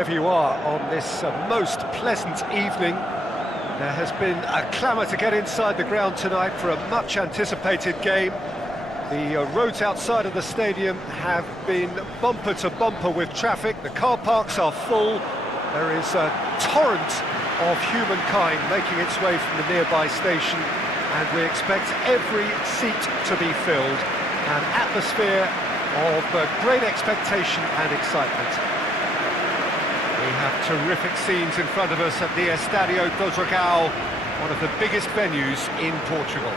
wherever you are on this most pleasant evening. There has been a clamour to get inside the ground tonight for a much-anticipated game. The roads outside of the stadium have been bumper to bumper with traffic. The car parks are full. There is a torrent of humankind making its way from the nearby station, and we expect every seat to be filled. An atmosphere of great expectation and excitement. We have terrific scenes in front of us at the Estádio do Dragão, one of the biggest venues in Portugal.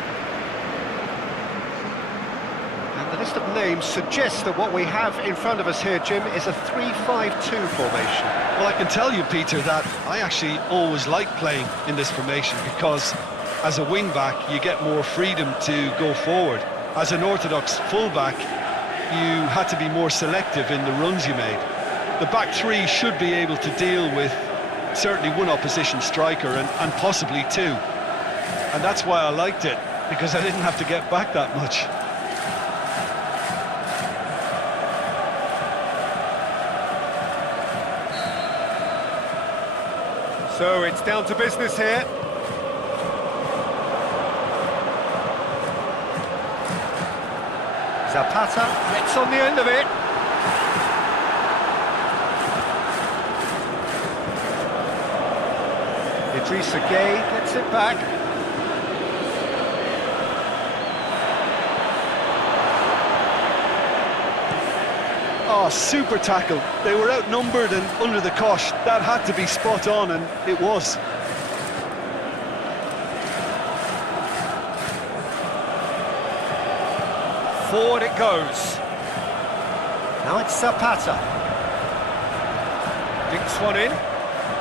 And the list of names suggests that what we have in front of us here, Jim, is a 3-5-2 formation. Well, I can tell you, Peter, that I actually always like playing in this formation because as a wing-back, you get more freedom to go forward. As an orthodox full-back, you had to be more selective in the runs you made. The back three should be able to deal with certainly one opposition striker and possibly two. And that's why I liked it, because I didn't have to get back that much. So it's down to business here. Sp.Praha gets on the end of it. Idrissa Gueye gets it back. Oh, super tackle. They were outnumbered and under the cosh. That had to be spot on, and it was. Forward it goes. Now it's Sp.Praha. Dinks one in.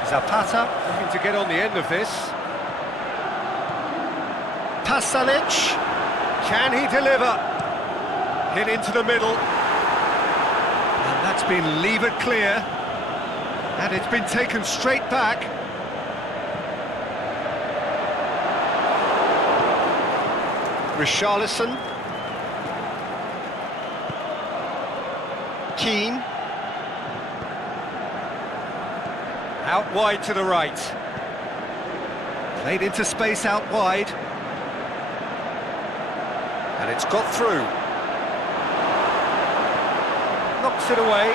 Sp.Praha looking to get on the end of this. Pasalic. Can he deliver? Hit into the middle. And that's been levered clear. And it's been taken straight back. Richarlison. Keane. Out wide to the right. Played into space out wide. And it's got through. Knocks it away.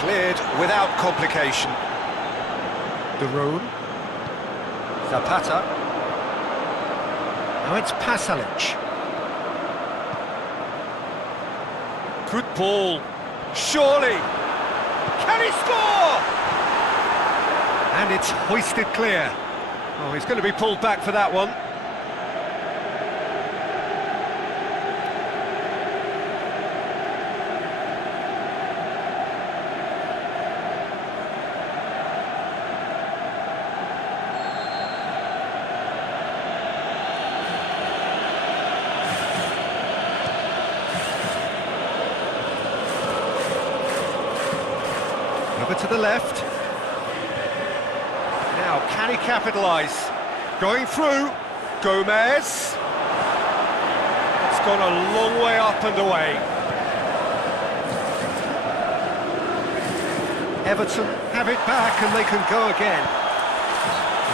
Cleared without complication. De Roon. Sp.Praha. Now it's Pasalic. Good ball. Surely. Can he score? And it's hoisted clear. Oh, he's going to be pulled back for that one. Over to the left. Now, can he capitalise? Going through. Gomez. It's gone a long way up and away. Everton have it back and they can go again.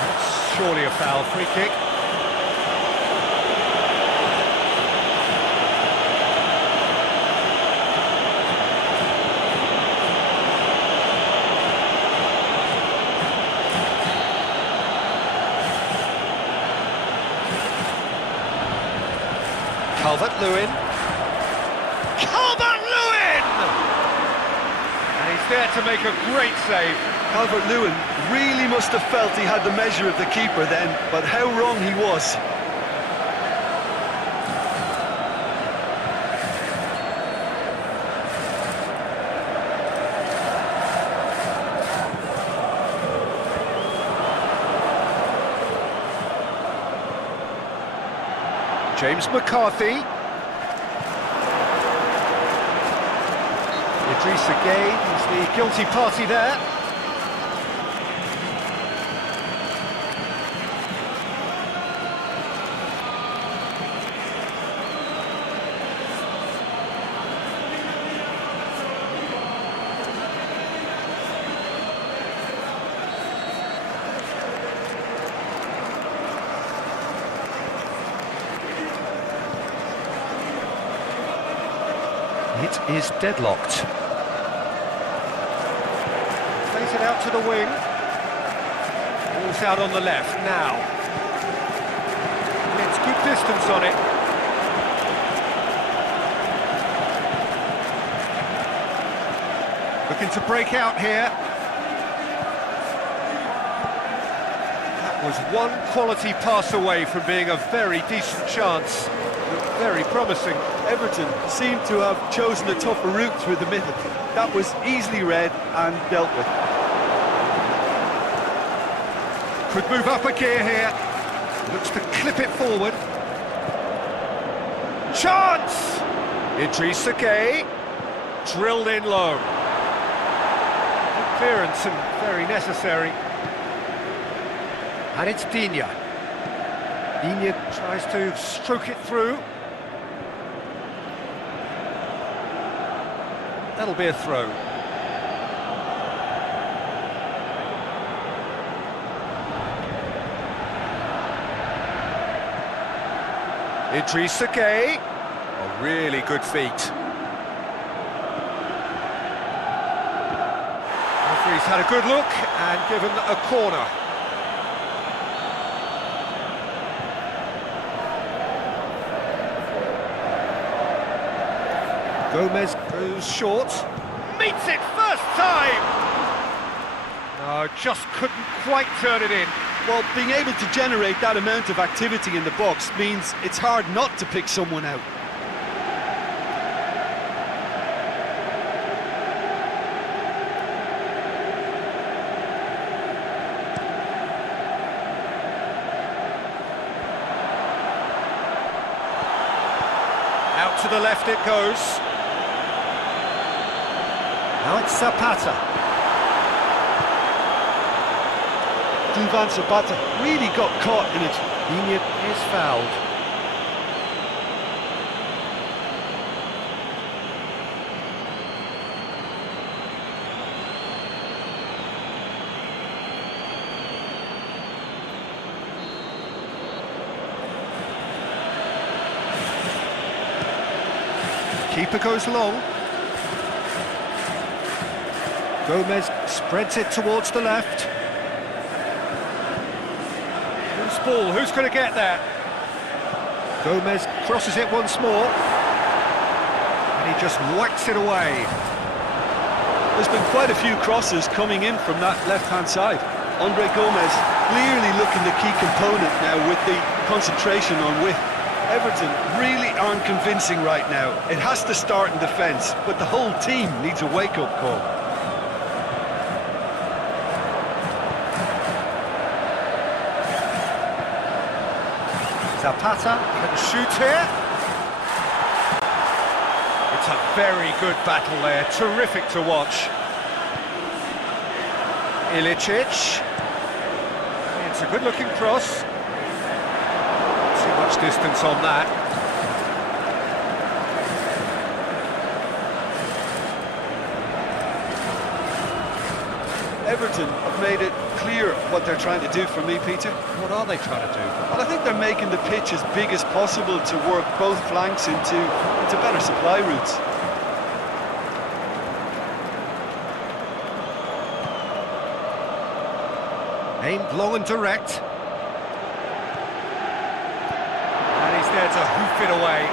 That's surely a foul. Free kick. Calvert-Lewin. Calvert-Lewin! And he's there to make a great save. Calvert-Lewin really must have felt he had the measure of the keeper then, but how wrong he was. James McCarthy. Idrissa Gueye is the guilty party there. It is deadlocked. Plays it out to the wing. Ball's out on the left now. It's good distance on it. Looking to break out here. That was one quality pass away from being a very decent chance. Looked very promising. Everton seemed to have chosen a tougher route through the middle. That was easily read and dealt with. Could move up a gear here. Looks to clip it forward. Chance! Idrissa Gueye. Drilled in low. Good clearance and very necessary. And it's Digne. Digne tries to stroke it through. That'll be a throw. Idrissa Gueye. A really good feat. Referee's had a good look and given a corner. Gomez goes short. Meets it first time! No, just couldn't quite turn it in. Well, being able to generate that amount of activity in the box means it's hard not to pick someone out. Out to the left it goes. Now it's Sparta. Sparta really got caught in it. Digne is fouled. Keeper goes long. Gomez spreads it towards the left. Loose ball, who's going to get there? Gomez crosses it once more. And he just whacks it away. There's been quite a few crosses coming in from that left-hand side. Andre Gomez clearly looking the key component now with the concentration on width. Everton really aren't convincing right now. It has to start in defence, but the whole team needs a wake-up call. Sparta can shoot here. It's a very good battle there, terrific to watch. Ilicic. It's a good-looking cross. Too much distance on that. Everton have made it clear what they're trying to do for me, Peter. What are they trying to do? Well, I think they're making the pitch as big as possible to work both flanks into better supply routes. Aimed long and direct. And he's there to hoof it away.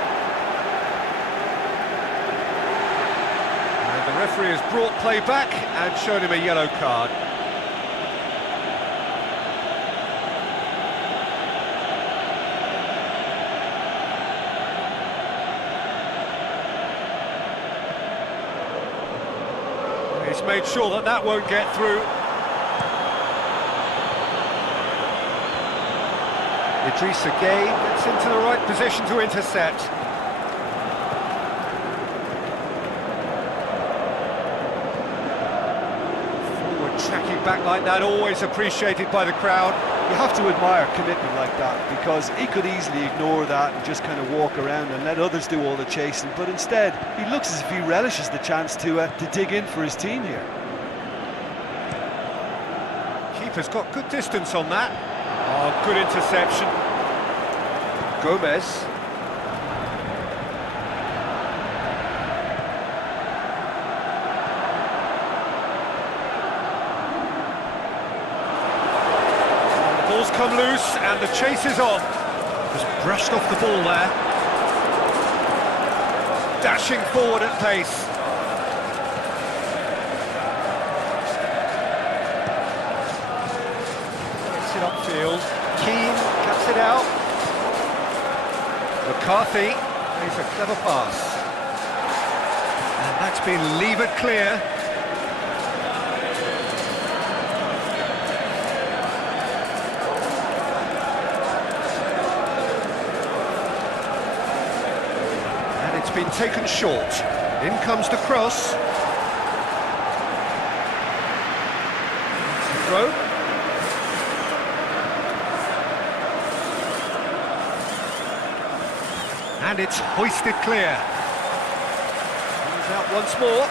And the referee has brought play back and shown him a yellow card. He's made sure that that won't get through. Idrissa Gueye gets into the right position to intercept. Forward tracking back like that, always appreciated by the crowd. You have to admire commitment like that, because he could easily ignore that and just kind of walk around and let others do all the chasing, but instead he looks as if he relishes the chance to dig in for his team here. Keeper's got good distance on that. Oh, good interception. Gomez. come loose and the chase is on. Just brushed off the ball there. Dashing forward at pace. Gets it upfield. Keane cuts it out. McCarthy plays a clever pass. And that's been levered clear. And it's been taken short. In comes the cross. It's the throw. And it's hoisted clear. He's out once more.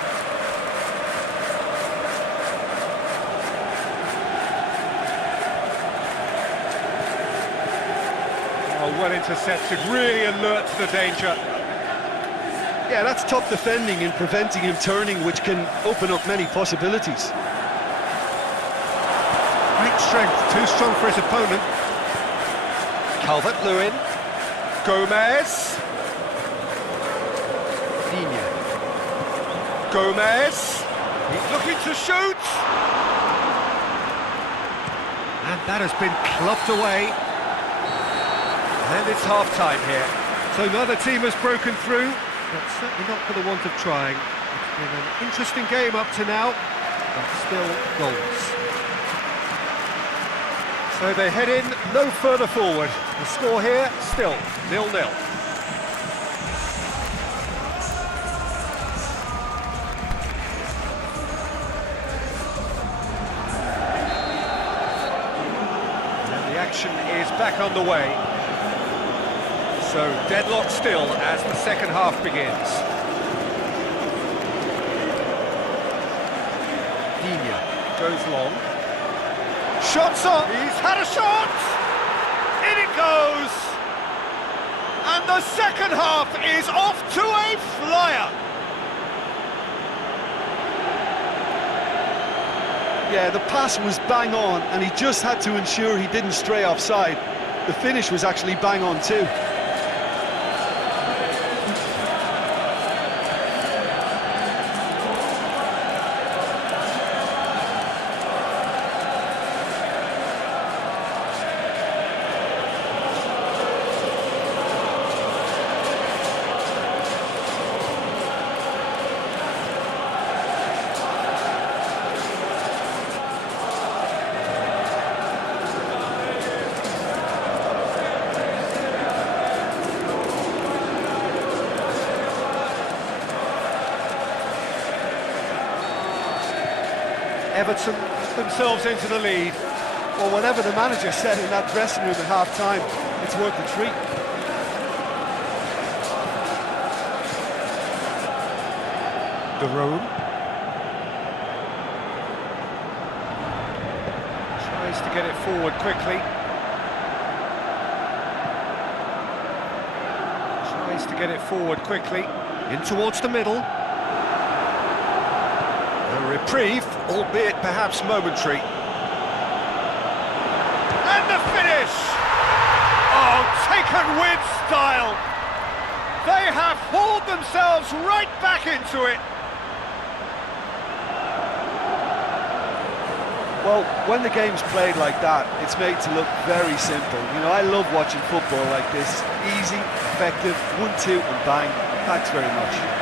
Oh, well intercepted, really alert to the danger. Yeah, that's top defending and preventing him turning, which can open up many possibilities. Great strength, too strong for his opponent. Calvert-Lewin. Gomez. Gomez, he's looking to shoot, and that has been clubbed away, and it's half-time here. So neither team has broken through, but certainly not for the want of trying. It's been an interesting game up to now, but still goals. So they head in no further forward. The score here, still 0-0. Is back on the way. So deadlock still as the second half begins. Digne goes long. Shots on! He's had a shot! In it goes! And the second half is off to a flyer! Yeah, the pass was bang on, and he just had to ensure he didn't stray offside. The finish was actually bang on too. Everton themselves into the lead. Well, whatever the manager said in that dressing room at half-time, it's worth the treat. De Rome. Tries to get it forward quickly. Tries to get it forward quickly. In towards the middle. A reprieve, albeit perhaps momentary. And the finish! Oh, taken with style! They have hauled themselves right back into it! Well, when the game's played like that, it's made to look very simple. You know, I love watching football like this. Easy, effective, 1-2 and bang. Thanks very much.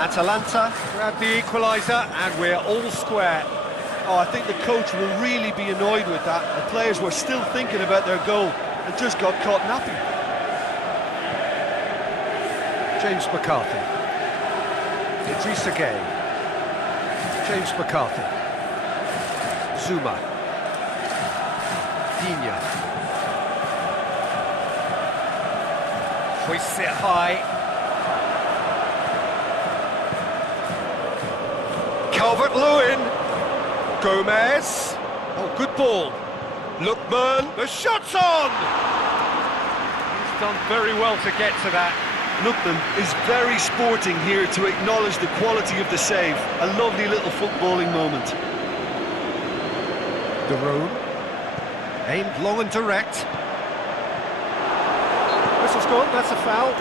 Atalanta grab the equaliser and we're all square. Oh, I think the coach will really be annoyed with that. The players were still thinking about their goal and just got caught napping. James McCarthy. Idrissa Gueye. James McCarthy. Zuma. Dina. Hoists it high. Calvert-Lewin. Gomez. Oh, good ball. Lookman. The shot's on! He's done very well to get to that. Lookman is very sporting here to acknowledge the quality of the save. A lovely little footballing moment. Daroon. Aimed long and direct. Whistle's gone, that's a foul.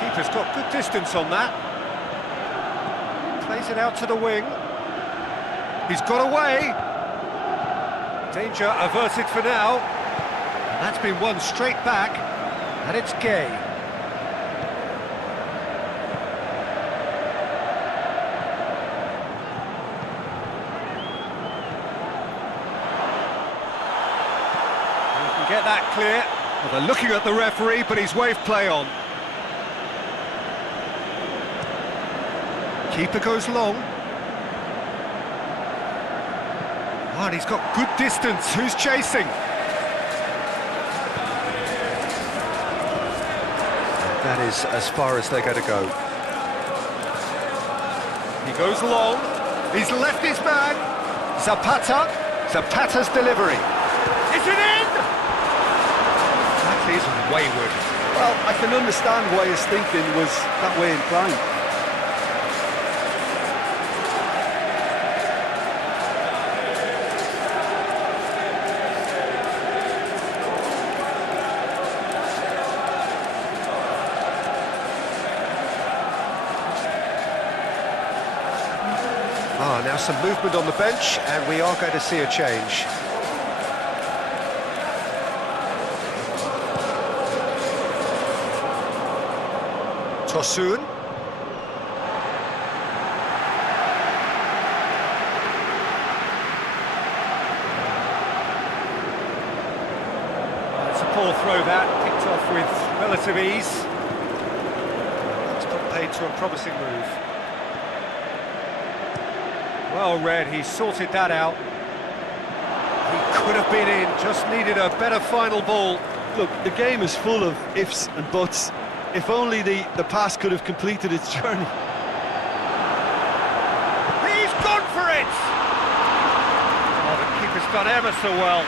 Keeper's got good distance on that. Plays it out to the wing. He's got away. Danger averted for now. And that's been won straight back. And it's Gay. You can get that clear. Well, they're looking at the referee, but he's waved play on. Keeper goes long. Oh, and he's got good distance. Who's chasing? That is as far as they're going to go. He goes long. He's left his man. Zapata. Zapata's delivery. Is it in? That is wayward. Well, I can understand why his thinking was that way inclined. Now some movement on the bench, and we are going to see a change. Tosun. It's a poor throw that, picked off with relative ease. It's put paid to a promising move. Well read, he sorted that out. He could have been in, just needed a better final ball. Look, the game is full of ifs and buts. If only the pass could have completed its journey. He's gone for it! Oh, the keeper's done ever so well.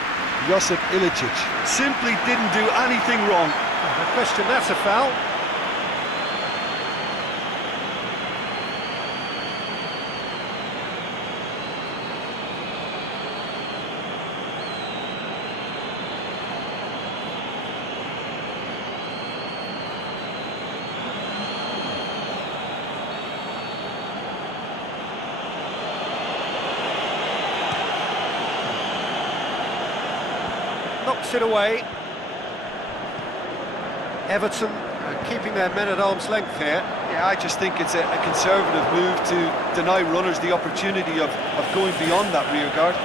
Josip Ilicic simply didn't do anything wrong. No question, that's a foul. Knocks it away. Everton keeping their men at arm's length here. Yeah, I just think it's a conservative move to deny runners the opportunity of going beyond that rear guard.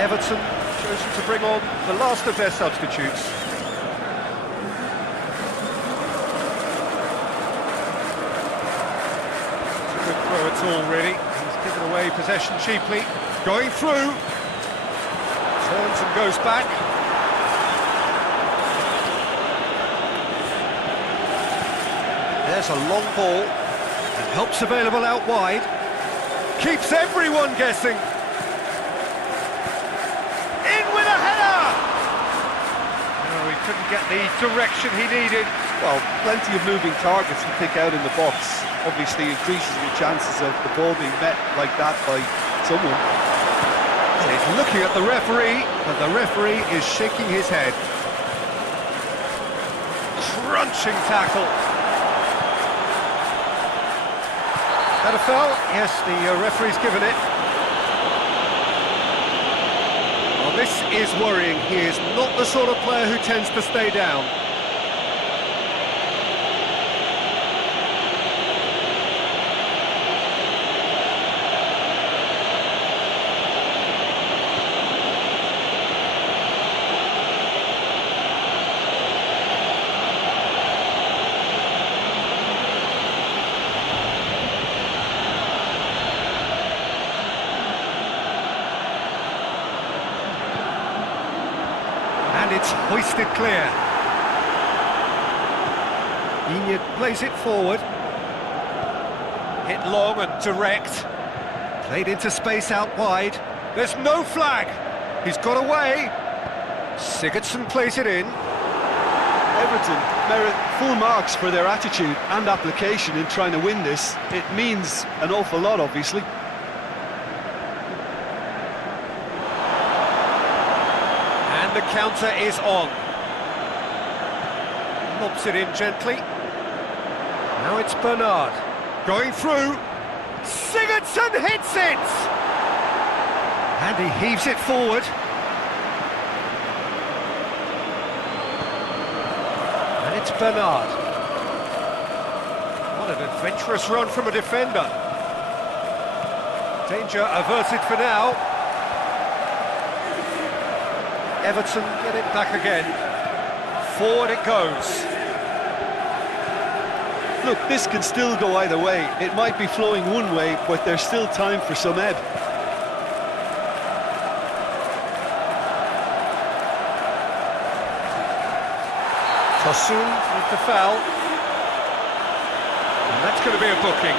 Everton chosen to bring on the last of their substitutes. It's a good throw at all, really. He's given away possession cheaply. Going through. Turns and goes back. There's a long ball, and help's available out wide. Keeps everyone guessing. In with a header! No, he couldn't get the direction he needed. Well, plenty of moving targets to pick out in the box. Obviously increases your chances of the ball being met like that by someone. He's looking at the referee, and the referee is shaking his head. Crunching tackle. That a foul? Yes, the referee's given it. Well, this is worrying. He is not the sort of player who tends to stay down. And it's hoisted clear. Enid plays it forward. Hit long and direct. Played into space out wide. There's no flag. He's got away. Sigurdsson plays it in. Everton merit full marks for their attitude and application in trying to win this. It means an awful lot, obviously. And the counter is on. Lobs it in gently. Now it's Bernard. Going through. Sigurdsson hits it! And he heaves it forward. And it's Bernard. What an adventurous run from a defender. Danger averted for now. Everton get it back again. Forward it goes. Look, this can still go either way. It might be flowing one way, but there's still time for some ebb. Tosun with the foul. And that's going to be a booking.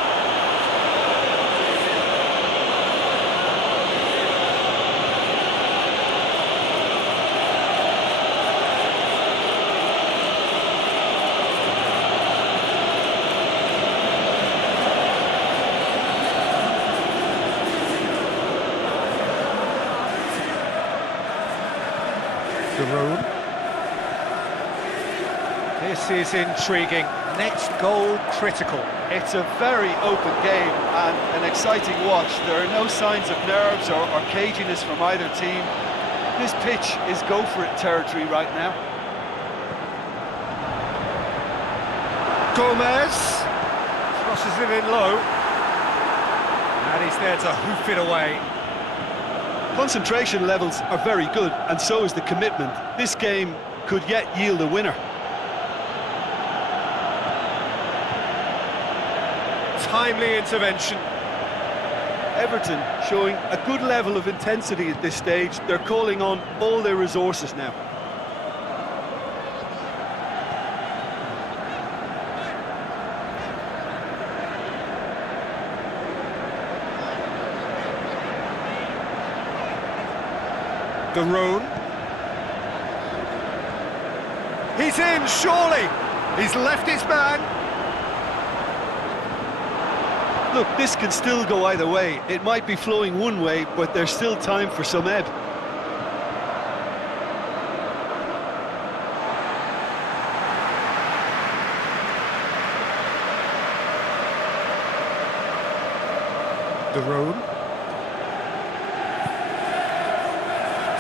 The room. This is intriguing. Next goal critical. It's a very open game and an exciting watch. There are no signs of nerves or caginess from either team. This pitch is go-for-it territory right now. Gomez crosses it in low. And he's there to hoof it away. Concentration levels are very good, and so is the commitment. This game could yet yield a winner. Timely intervention. Everton showing a good level of intensity at this stage. They're calling on all their resources now. Garoon. He's in, surely. He's left his man. Look, this can still go either way. It might be flowing one way, but there's still time for some ebb. Garoon.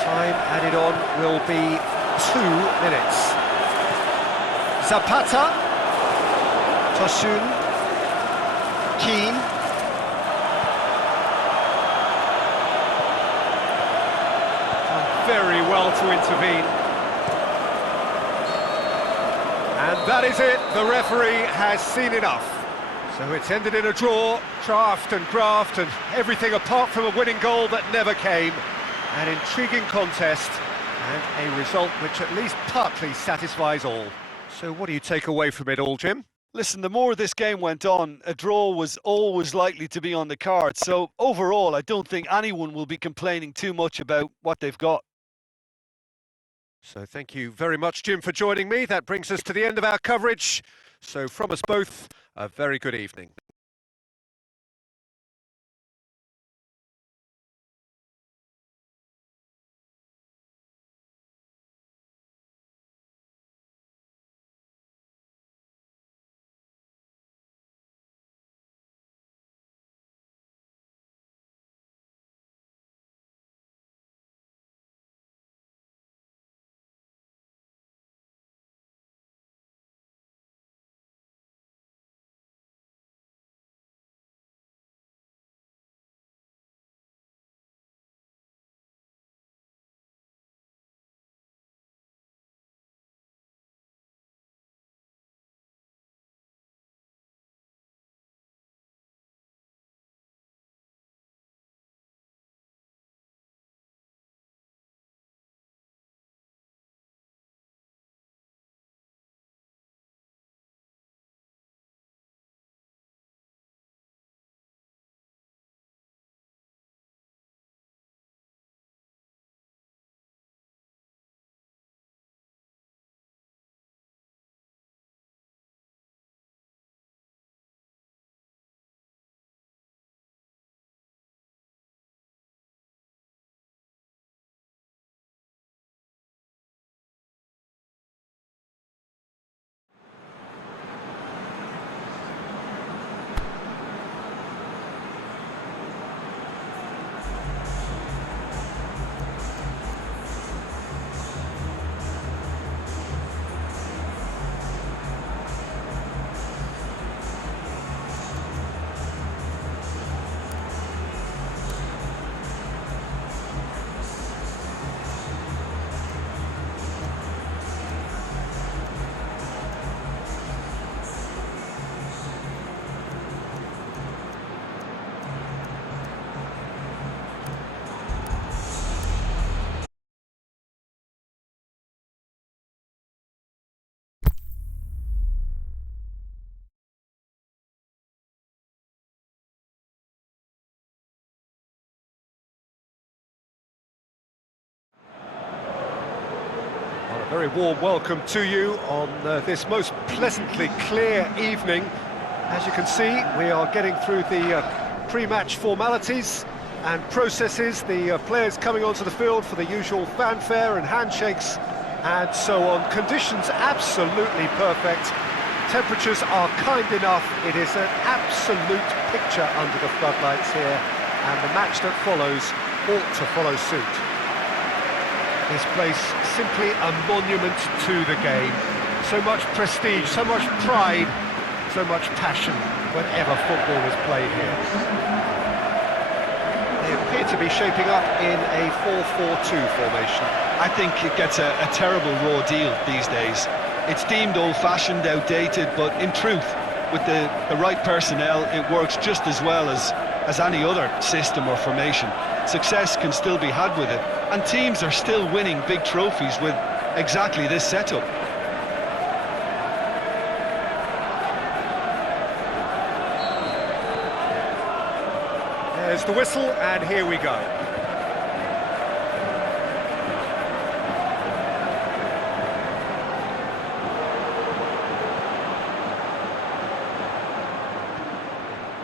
Time added on will be 2 minutes. Zapata. Tosun. Keane. Done very well to intervene. And that is it. The referee has seen enough. So it's ended in a draw, draft and graft and everything apart from a winning goal that never came. An intriguing contest and a result which at least partly satisfies all. So what do you take away from it all, Jim? Listen, the more this game went on, a draw was always likely to be on the cards. So overall, I don't think anyone will be complaining too much about what they've got. So thank you very much, Jim, for joining me. That brings us to the end of our coverage. So from us both, a very good evening. Very warm welcome to you on this most pleasantly clear evening. As you can see, we are getting through the pre-match formalities and processes, the players coming onto the field for the usual fanfare and handshakes and so on. Conditions absolutely perfect. Temperatures are kind enough. It is an absolute picture under the floodlights here, and the match that follows ought to follow suit. This place simply a monument to the game. So much prestige, so much pride, so much passion whenever football is played here. They appear to be shaping up in a 4-4-2 formation. I think it gets a terrible raw deal these days. It's deemed old-fashioned, outdated, but in truth, with the right personnel, it works just as well as any other system or formation. Success can still be had with it, and teams are still winning big trophies with exactly this setup. There's the whistle, and here we go.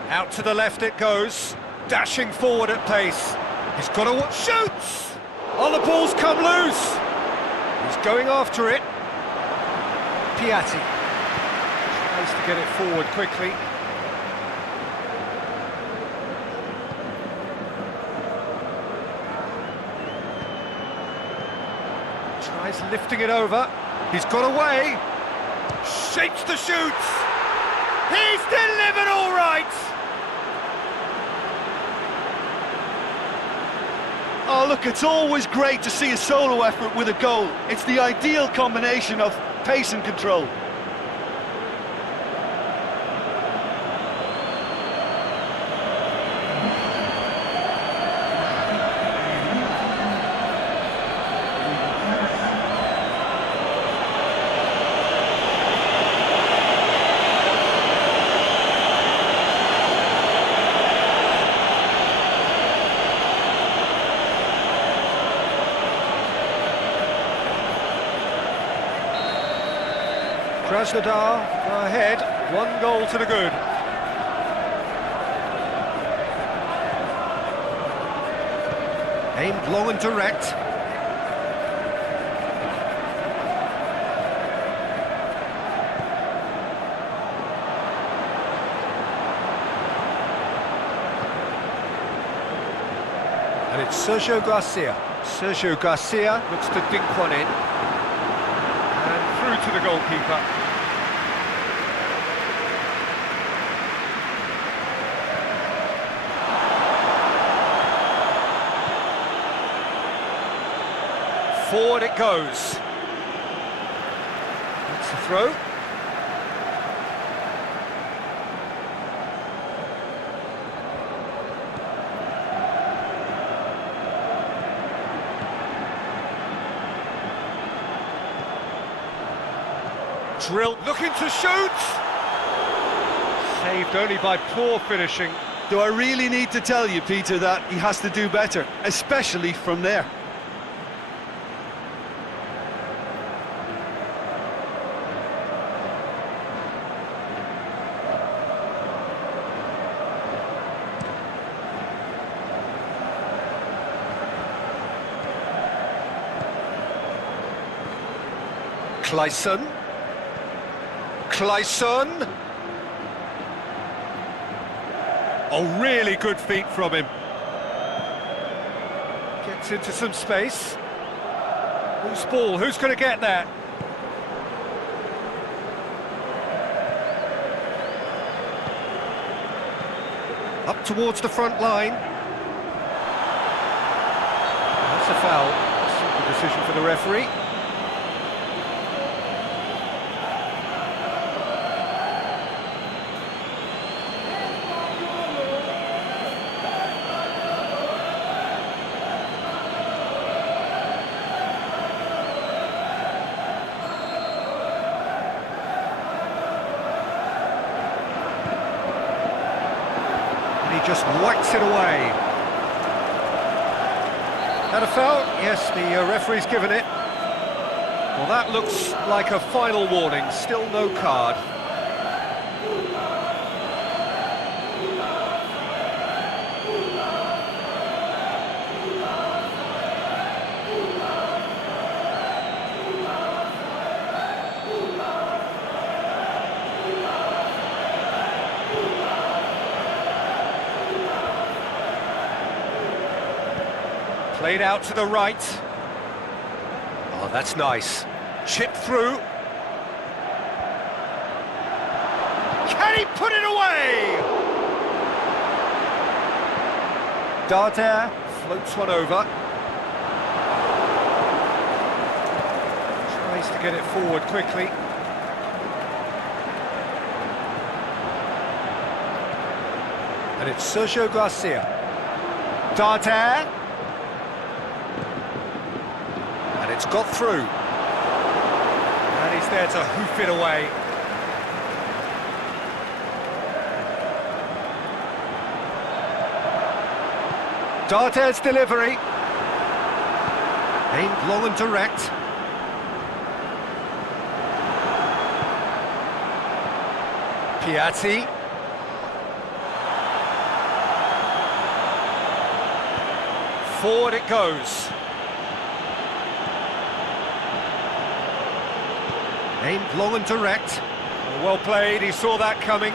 Out to the left it goes, dashing forward at pace. He's got to shoots! Oh, the ball's come loose! He's going after it. Piatti tries to get it forward quickly. Tries lifting it over. He's got away. Shapes the shoots. He's delivered all right. Oh, look, it's always great to see a solo effort with a goal. It's the ideal combination of pace and control. Krasnodar ahead, 1 goal to the good. Aimed long and direct. And it's Sergio Garcia. Sergio Garcia looks to dink one in. And through to the goalkeeper. Forward it goes. That's the throw. Drill, looking to shoot! Saved only by poor finishing. Do I really need to tell you, Peter, that he has to do better, especially from there? Clayson. Oh, really good feet from him. Gets into some space. Whose ball? Who's going to get that? Up towards the front line. That's a foul. Simple decision for the referee. He just whacks it away. That a foul? Yes, the referee's given it. Well, that looks like a final warning, still no card. Played out to the right. Oh, that's nice. Chip through. Can he put it away? Darder floats one over. Tries to get it forward quickly. And it's Sergio Garcia. Darder. And it's got through. And he's there to hoof it away. Darder's delivery. Aimed long and direct. Piatti. Forward it goes. Aimed long and direct. Well played, he saw that coming.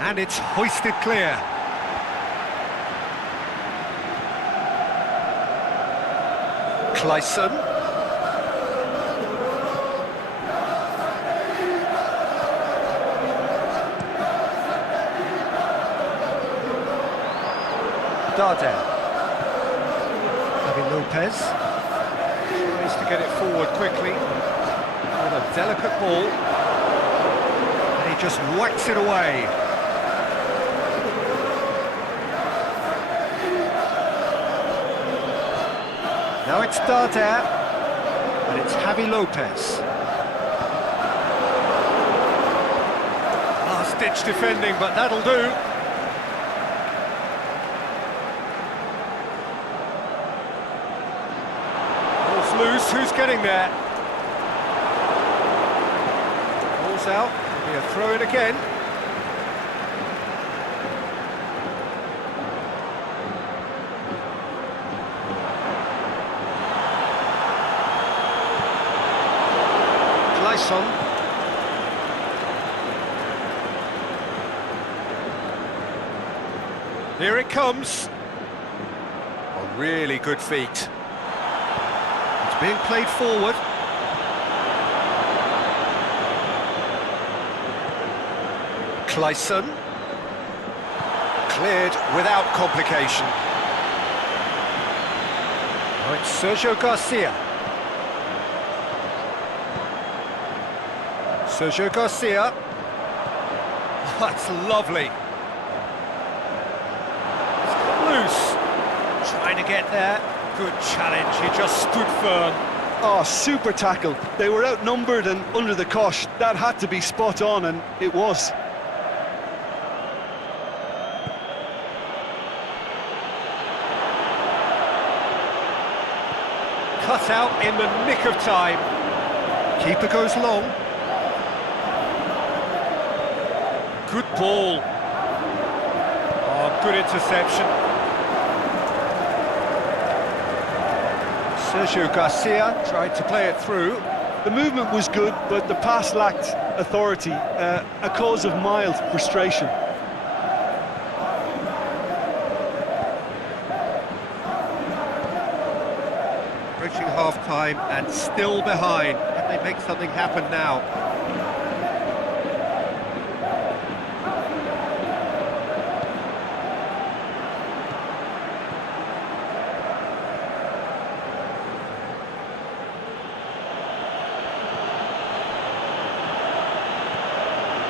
And it's hoisted clear. Clayson. Darder. Lopez tries to get it forward quickly with a delicate ball, and he just whacks it away. Now it's Darder, and it's Javi Lopez. Last-ditch defending, but that'll do. Loose, who's getting there? Ball's out, it'll be a throw-in again. Clayson. Here it comes. A really good feat. Being played forward. Clayson. Cleared without complication. Oh, it's Sergio Garcia. Sergio Garcia. That's lovely. It's got loose. Trying to get there. Good challenge, he just stood firm. Oh, super tackle. They were outnumbered and under the cosh. That had to be spot on, and it was. Cut out in the nick of time. Keeper goes long. Good ball. Oh, good interception. Sergio Garcia tried to play it through. The movement was good, but the pass lacked authority, a cause of mild frustration. Approaching half-time and still behind. Can they make something happen now?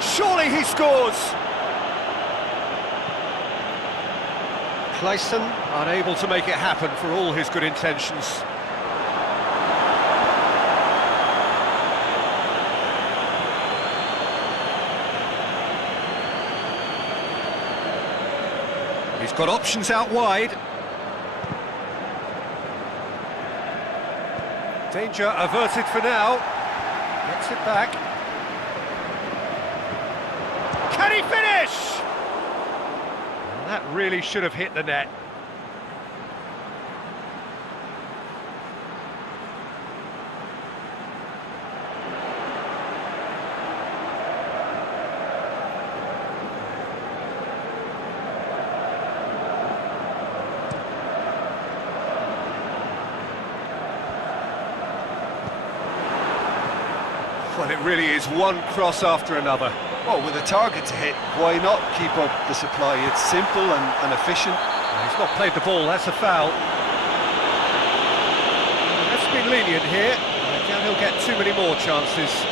Surely he scores! Clayson unable to make it happen for all his good intentions. He's got options out wide. Danger averted for now. Gets it back. Can he finish? That really should have hit the net. Well, it really is one cross after another. Well, with a target to hit, why not keep up the supply? It's simple and efficient. He's not played the ball, that's a foul. That's been lenient here. I doubt he'll get too many more chances.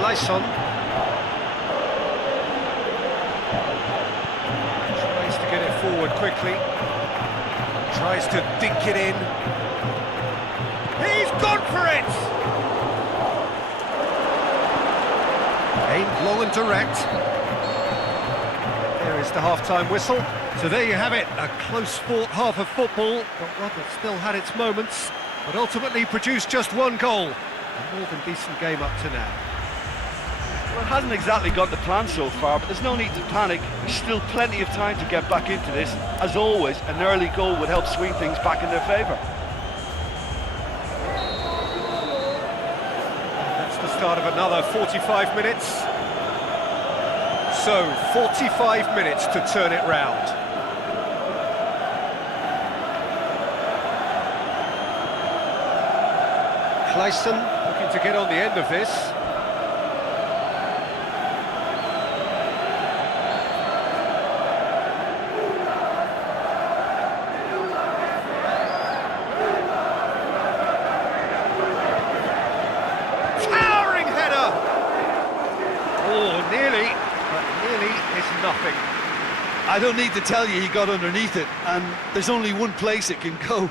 Lyson tries to get it forward quickly, tries to dink it in. He's gone for it! Aimed long and direct. There is the half-time whistle. So there you have it, a close-fought half of football, but one that still had its moments, but ultimately produced just one goal. A more than decent game up to now. Well, it hasn't exactly got the plan so far, but there's no need to panic. There's still plenty of time to get back into this. As always, an early goal would help swing things back in their favour. That's the start of another 45 minutes. So, 45 minutes to turn it round. Clayson looking to get on the end of this. Nearly, but nearly is nothing. I don't need to tell you he got underneath it, and there's only one place it can go.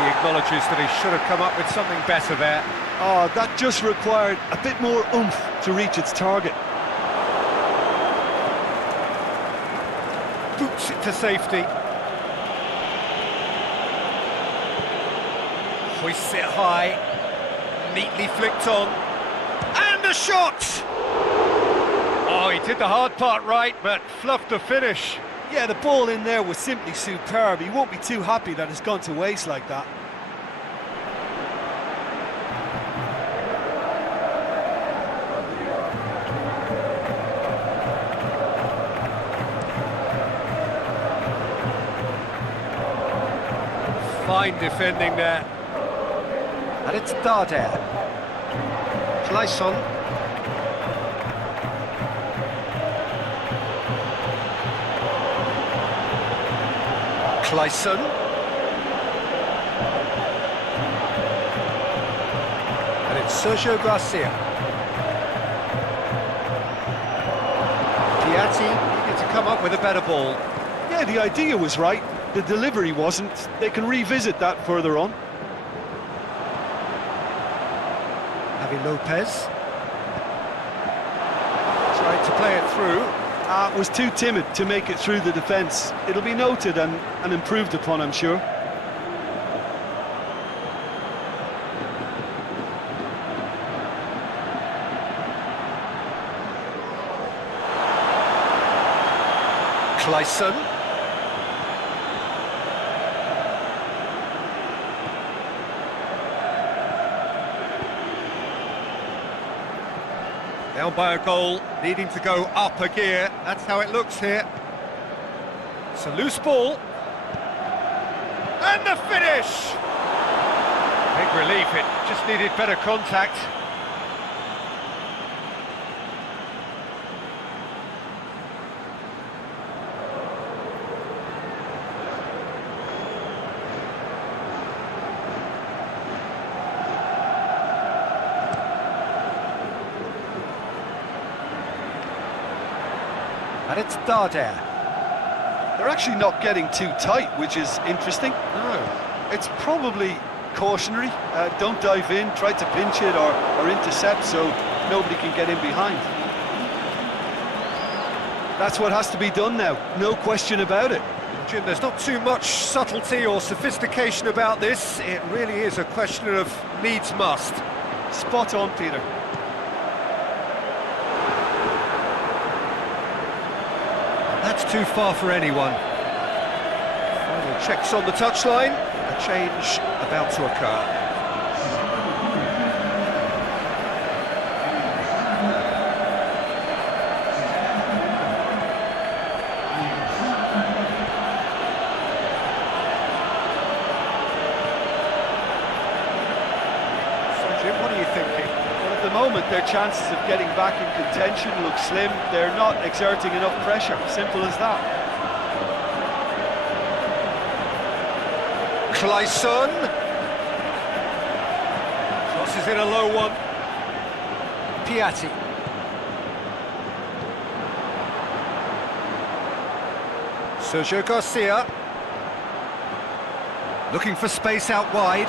He acknowledges that he should have come up with something better there. Oh, that just required a bit more oomph to reach its target. Boots it to safety. Hoists it high. Neatly flicked on. And a shot! Oh, he did the hard part right, but fluffed the finish. Yeah, the ball in there was simply superb. He won't be too happy that it's gone to waste like that. Fine defending there. And it's Darder. Clayson. Clayson. And it's Sergio Garcia. Piatti needed to come up with a better ball. Yeah, the idea was right. The delivery wasn't. They can revisit that further on. Javi Lopez. Tried to play it through. Was too timid to make it through the defence. It'll be noted and improved upon, I'm sure. Clayson. Down by a goal, needing to go up a gear. That's how it looks here. It's a loose ball. And the finish! Big relief, it just needed better contact. And it's Darder. They're actually not getting too tight, which is interesting. No. It's probably cautionary. Don't dive in, try to pinch it or intercept so nobody can get in behind. That's what has to be done now, no question about it. Jim, there's not too much subtlety or sophistication about this. It really is a question of needs must. Spot on, Peter. That's too far for anyone. Final checks on the touchline. A change about to occur. So, Jim, what are you thinking? Well, at the moment, their chances of getting back in contention look slim. They're not exerting enough pressure. Simple as that. Clayson crosses in a low one. Piatti. Sergio Garcia looking for space out wide.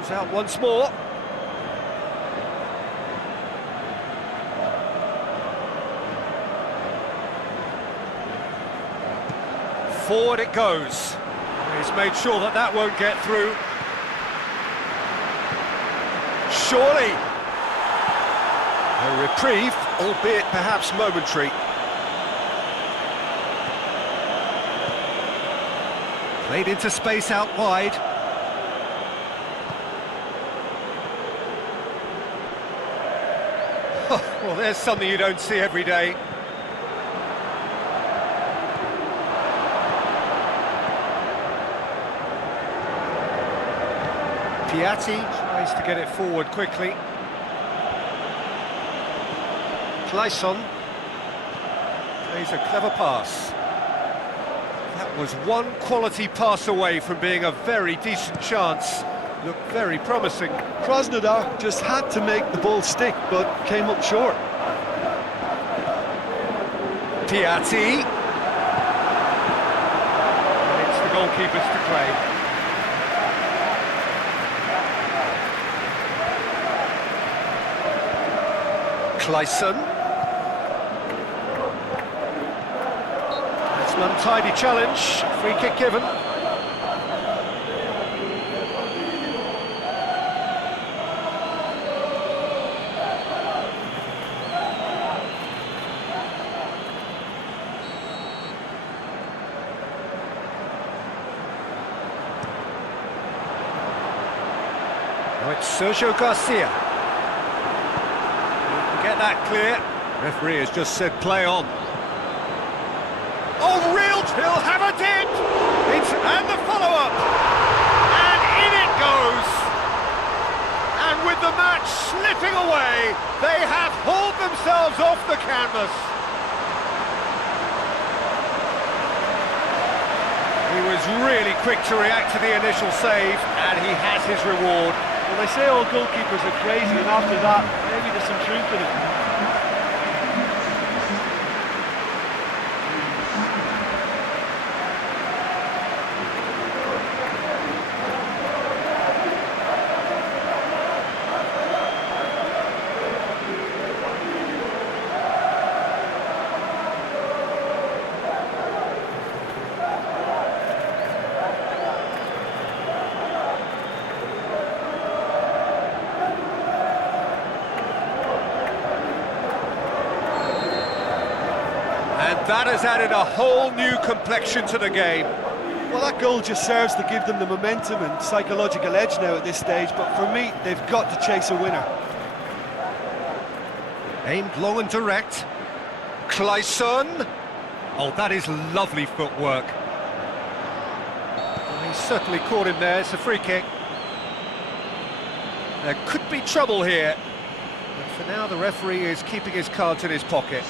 Goes out once more. Forward it goes. He's made sure that that won't get through. Surely. A reprieve, albeit perhaps momentary. Played into space out wide. Well, there's something you don't see every day. Piatti tries to get it forward quickly. Clayson plays a clever pass. That was one quality pass away from being a very decent chance. Looked very promising. Krasnodar just had to make the ball stick, but came up short. Piatti. It's the goalkeeper's to claim. Clayson. That's an untidy challenge. Free kick given. Now it's Sergio Garcia. Get that clear. Referee has just said play on. Oh, real! He'll have a dip! And the follow-up! And in it goes! And with the match slipping away, they have hauled themselves off the canvas. He was really quick to react to the initial save, and he has his reward. Well, they say all goalkeepers are crazy, and after that, maybe there's some truth in it. And that has added a whole new complexion to the game. Well, that goal just serves to give them the momentum and psychological edge now at this stage, but for me, they've got to chase a winner. Aimed long and direct. Clayson. Oh, that is lovely footwork. He's certainly caught him there. It's a free kick. There could be trouble here. But for now, the referee is keeping his cards in his pocket.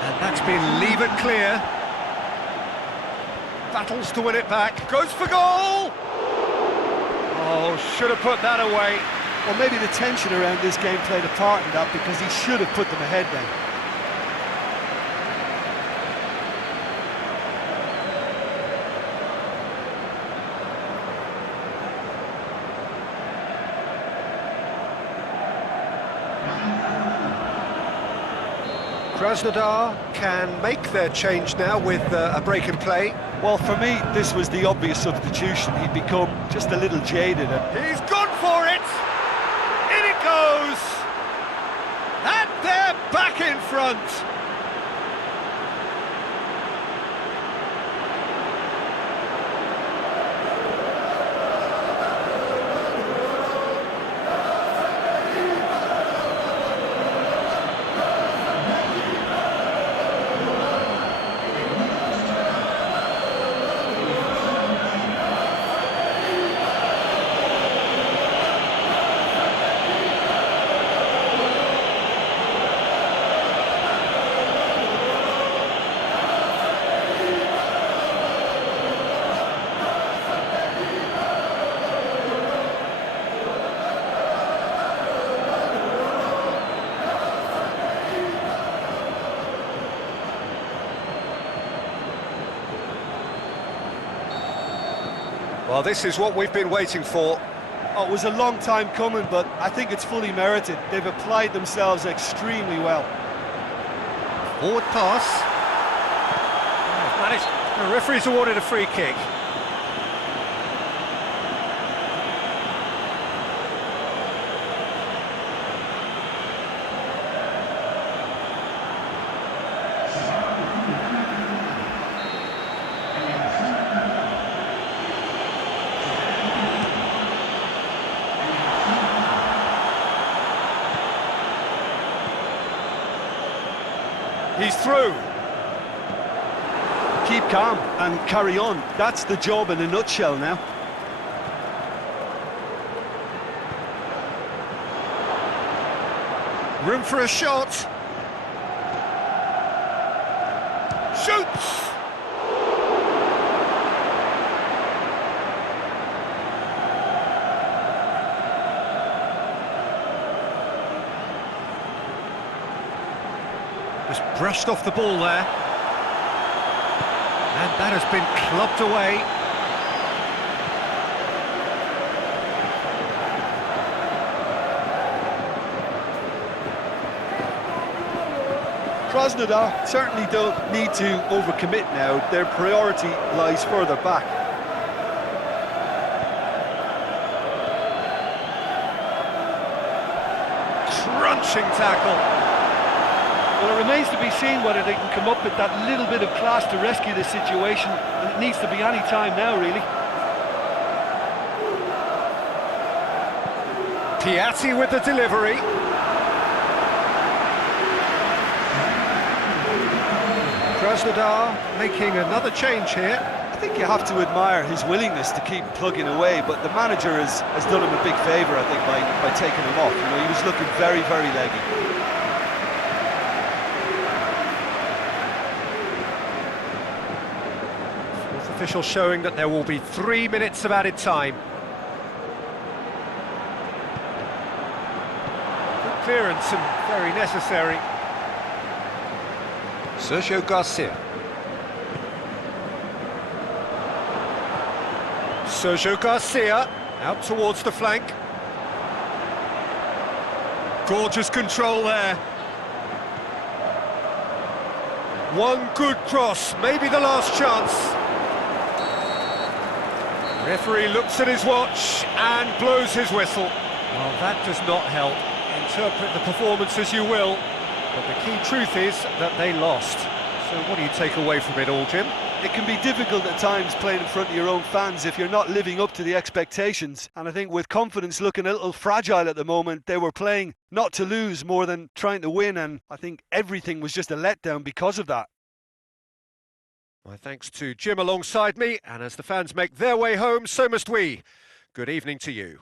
And that's been levered clear. Battles to win it back. Goes for goal! Oh, should have put that away. Well, maybe the tension around this game played a part in that, because he should have put them ahead then. Krasnodar can make their change now with a break in play. Well, for me, this was the obvious substitution. He'd become just a little jaded. He's gone for it! In it goes! And they're back in front! Well, this is what we've been waiting for. Oh, it was a long time coming, but I think it's fully merited. They've applied themselves extremely well. Forward pass. Managed. The referee's awarded a free kick. He's through. Keep calm and carry on. That's the job in a nutshell now. Room for a shot. Shoots! Just brushed off the ball there. And that has been clubbed away. Krasnodar certainly don't need to overcommit now. Their priority lies further back. Crunching tackle. Well, it remains to be seen whether they can come up with that little bit of class to rescue the situation, and it needs to be any time now, really. Piatti with the delivery. Krasnodar making another change here. I think you have to admire his willingness to keep plugging away, but the manager has done him a big favour, I think, by taking him off. You know, he was looking very, very leggy. Official showing that there will be 3 minutes of added time. Good clearance and very necessary. Sergio Garcia. Sergio Garcia out towards the flank. Gorgeous control there. One good cross, maybe the last chance. Referee looks at his watch and blows his whistle. Well, that does not help. In Interpret the performance as you will, but the key truth is that they lost. So what do you take away from it all, Jim? It can be difficult at times playing in front of your own fans if you're not living up to the expectations. And I think with confidence looking a little fragile at the moment, they were playing not to lose more than trying to win. And I think everything was just a letdown because of that. My thanks to Jim alongside me, and as the fans make their way home, so must we. Good evening to you.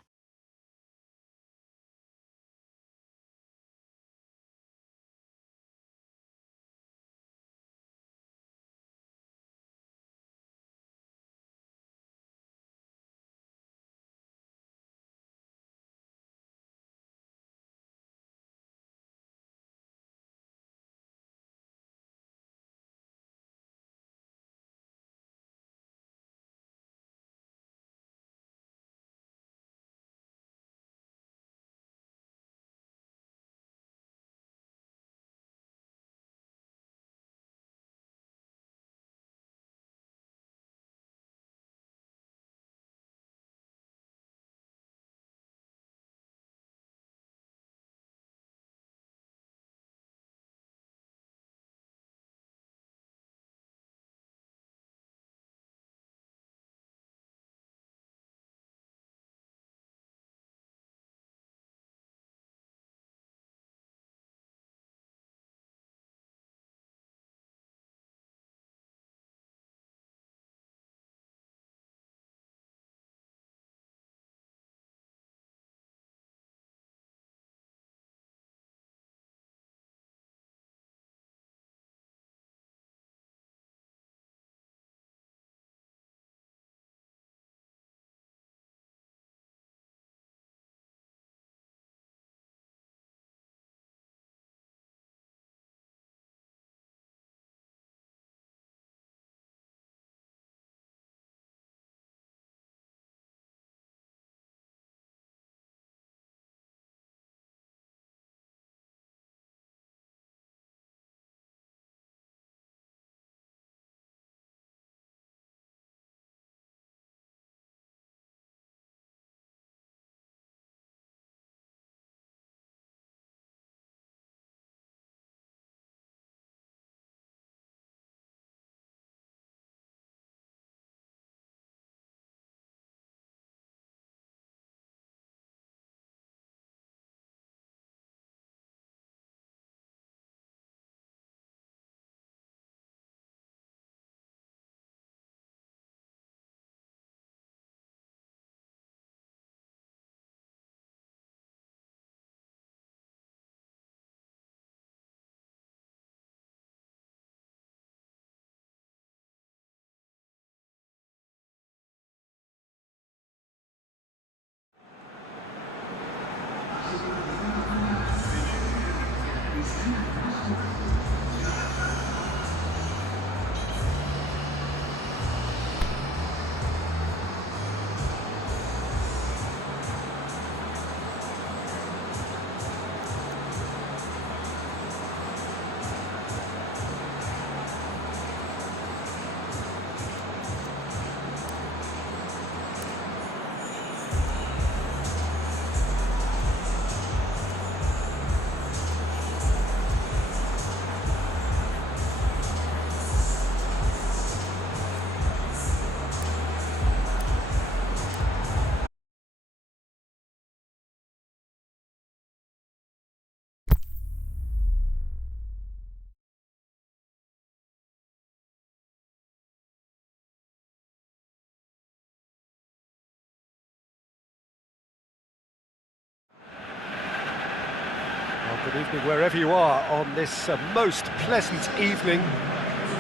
Good evening wherever you are on this most pleasant evening.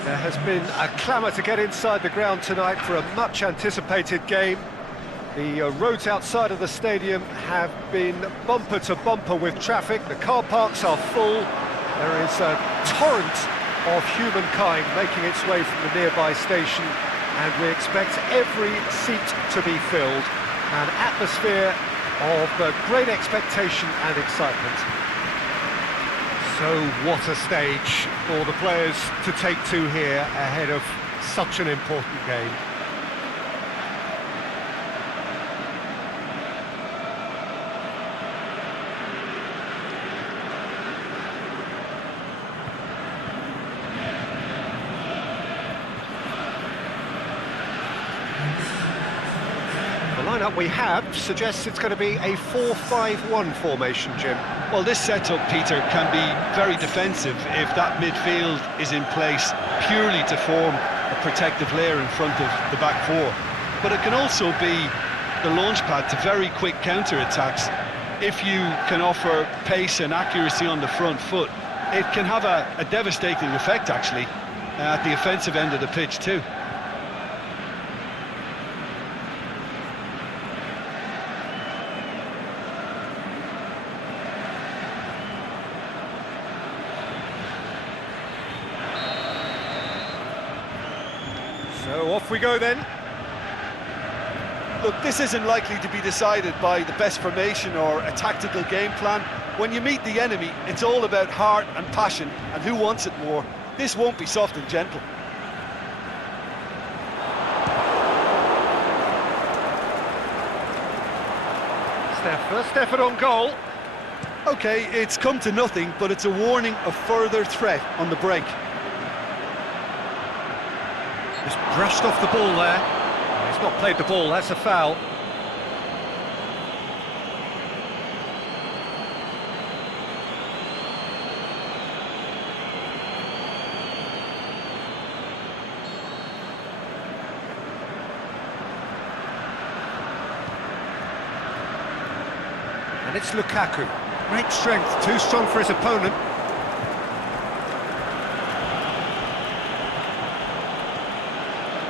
There has been a clamour to get inside the ground tonight for a much anticipated game. The roads outside of the stadium have been bumper to bumper with traffic. The car parks are full. There is a torrent of humankind making its way from the nearby station, and we expect every seat to be filled. An atmosphere of great expectation and excitement. So what a stage for the players to take to here ahead of such an important game. lineup we have suggests it's going to be a 4-5-1 formation, Jim. Well, this setup, Peter, can be very defensive if that midfield is in place purely to form a protective layer in front of the back four. But it can also be the launchpad to very quick counter-attacks. If you can offer pace and accuracy on the front foot, it can have a devastating effect, actually, at the offensive end of the pitch too. So off we go then. Look, this isn't likely to be decided by the best formation or a tactical game plan. When you meet the enemy, it's all about heart and passion and who wants it more. This won't be soft and gentle. It's their first effort on goal. Okay, it's come to nothing, but it's a warning of further threat on the break. Just brushed off the ball there. He's not played the ball, that's a foul. And it's Lukaku. Great strength, too strong for his opponent.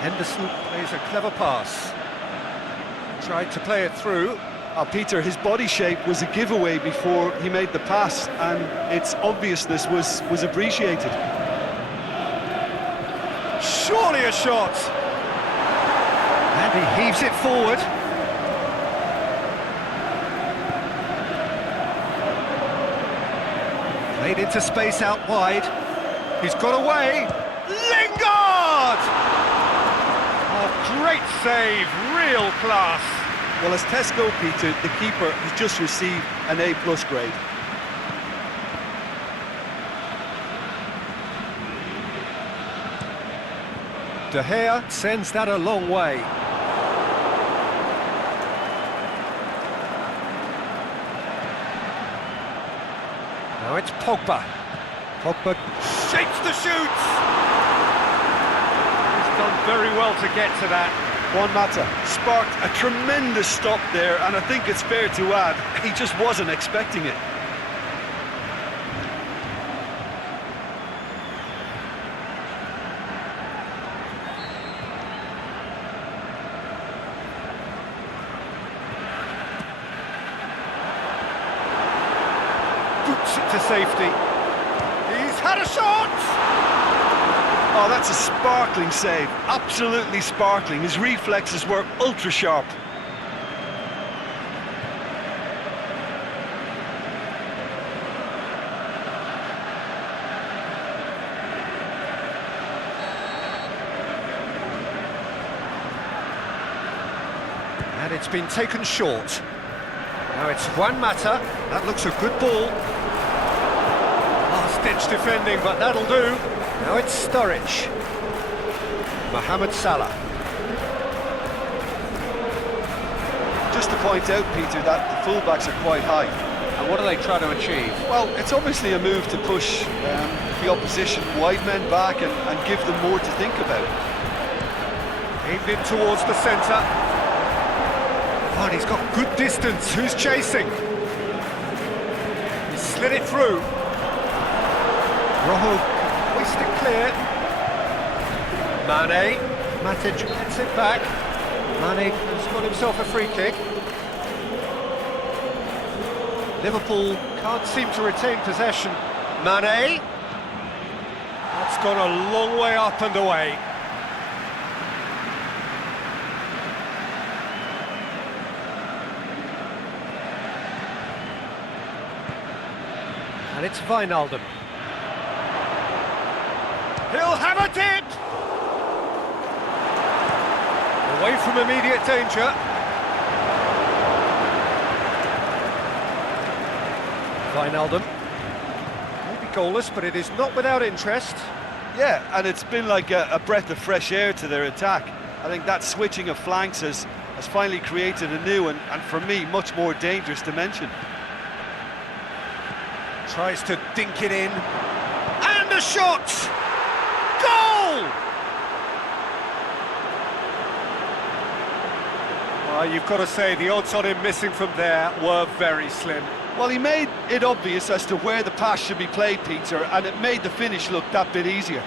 Henderson plays a clever pass. Tried to play it through. Peter, his body shape was a giveaway before he made the pass, and its obviousness was appreciated. Surely a shot! And he heaves it forward. Played into space out wide. He's got away. Lingard! Oh, great save, real class. Well, as tests go, Peter, the keeper has just received an A+ grade. De Gea sends that a long way. Now it's Pogba. Pogba shapes the shoots! He's done very well to get to that. Juan Mata sparked a tremendous stop there, and I think it's fair to add, he just wasn't expecting it. Boots it to safety. He's had a shot! Oh, that's a sparkling save, absolutely sparkling. His reflexes were ultra sharp. And it's been taken short. Now it's Juan Mata. That looks a good ball. Last-ditch defending, but that'll do. Now it's Sturridge. Mohamed Salah. Just to point out, Peter, that the fullbacks are quite high. And what are they trying to achieve? Well, it's obviously a move to push the opposition wide men back and give them more to think about. Aimed in towards the centre. Oh, and he's got good distance. Who's chasing? He slid it through. Rojo hoist it clear. Mane. Matic gets it back. Mane has got himself a free kick. Liverpool can't seem to retain possession. Mane. That's gone a long way up and away. And it's Wijnaldum. He'll hammer it! Away from immediate danger. Wijnaldum. Maybe goalless, but it is not without interest. Yeah, and it's been like a breath of fresh air to their attack. I think that switching of flanks has has finally created a new and for me, much more dangerous dimension. Tries to dink it in. And a shot! Goal! Well, you've got to say, the odds on him missing from there were very slim. Well, he made it obvious as to where the pass should be played, Peter, and it made the finish look that bit easier.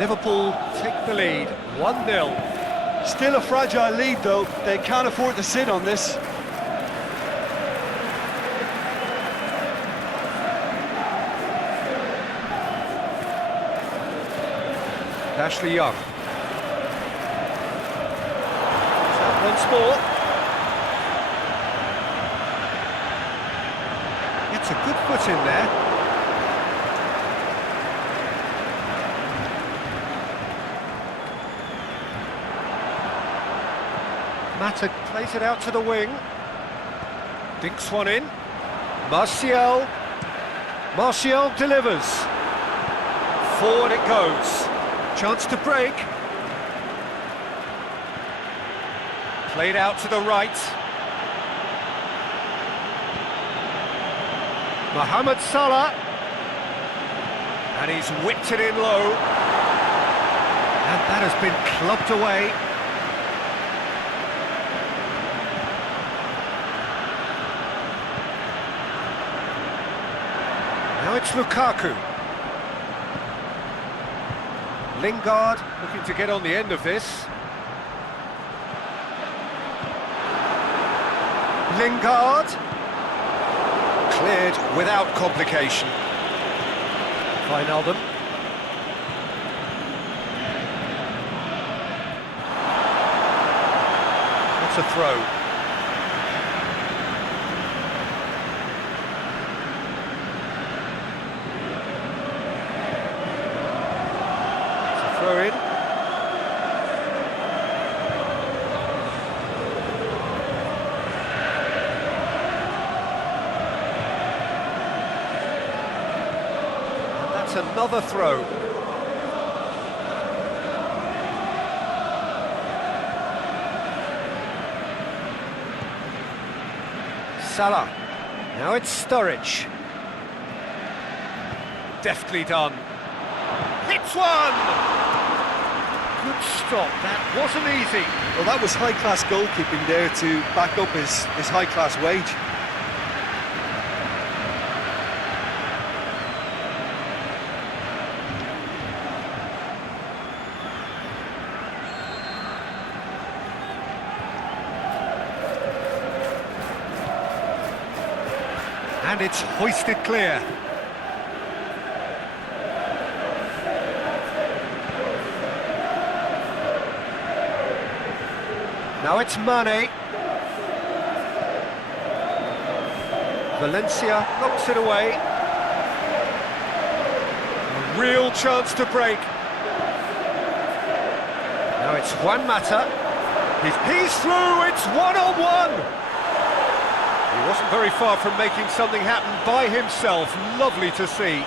Liverpool take the lead, 1-0. Still a fragile lead, though. They can't afford to sit on this. Ashley Young. Once more. It's a good foot in there. Mata plays it out to the wing. Dinks one in. Martial. Martial delivers. Forward it goes. Chance to break. Played out to the right. Mohamed Salah. And he's whipped it in low. And that has been clubbed away. Now it's Lukaku. Lingard looking to get on the end of this. Lingard. Cleared without complication. Wijnaldum. That's a throw. Throw in. And that's another throw. Salah. Now it's Sturridge. Deftly done. Hits one! Good stop, that wasn't easy. Well, that was high-class goalkeeping there to back up his high-class wage. And it's hoisted clear. Now it's Mane. Valencia knocks it away. A real chance to break. Now it's Juan Mata. He's through, it's one-on-one! He wasn't very far from making something happen by himself. Lovely to see.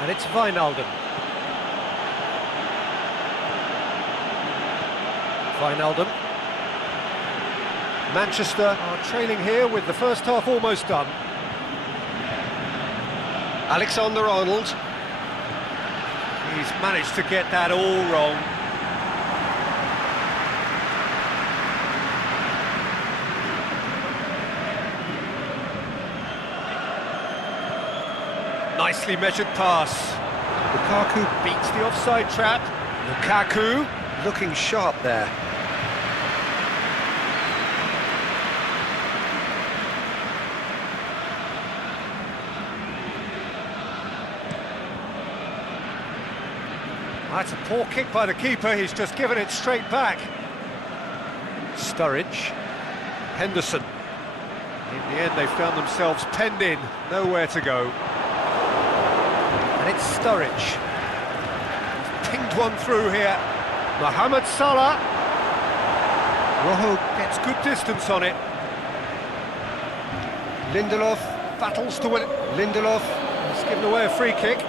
And it's Wijnaldum. Wijnaldum. Manchester are trailing here with the first half almost done. Alexander-Arnold. He's managed to get that all wrong. Nicely measured pass. Lukaku beats the offside trap. Lukaku looking sharp there. That's a poor kick by the keeper, he's just given it straight back. Sturridge. Henderson. In the end, they found themselves penned in, nowhere to go. And it's Sturridge. He's pinged one through here. Mohamed Salah. Rojo gets good distance on it. Lindelof battles to win it. Lindelof has given away a free kick.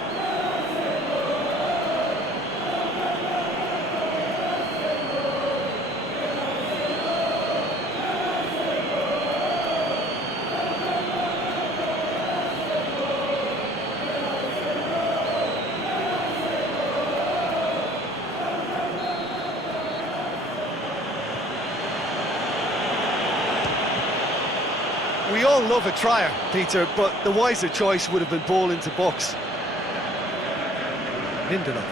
We all love a trier, Peter, but the wiser choice would have been ball into box. Lindelof.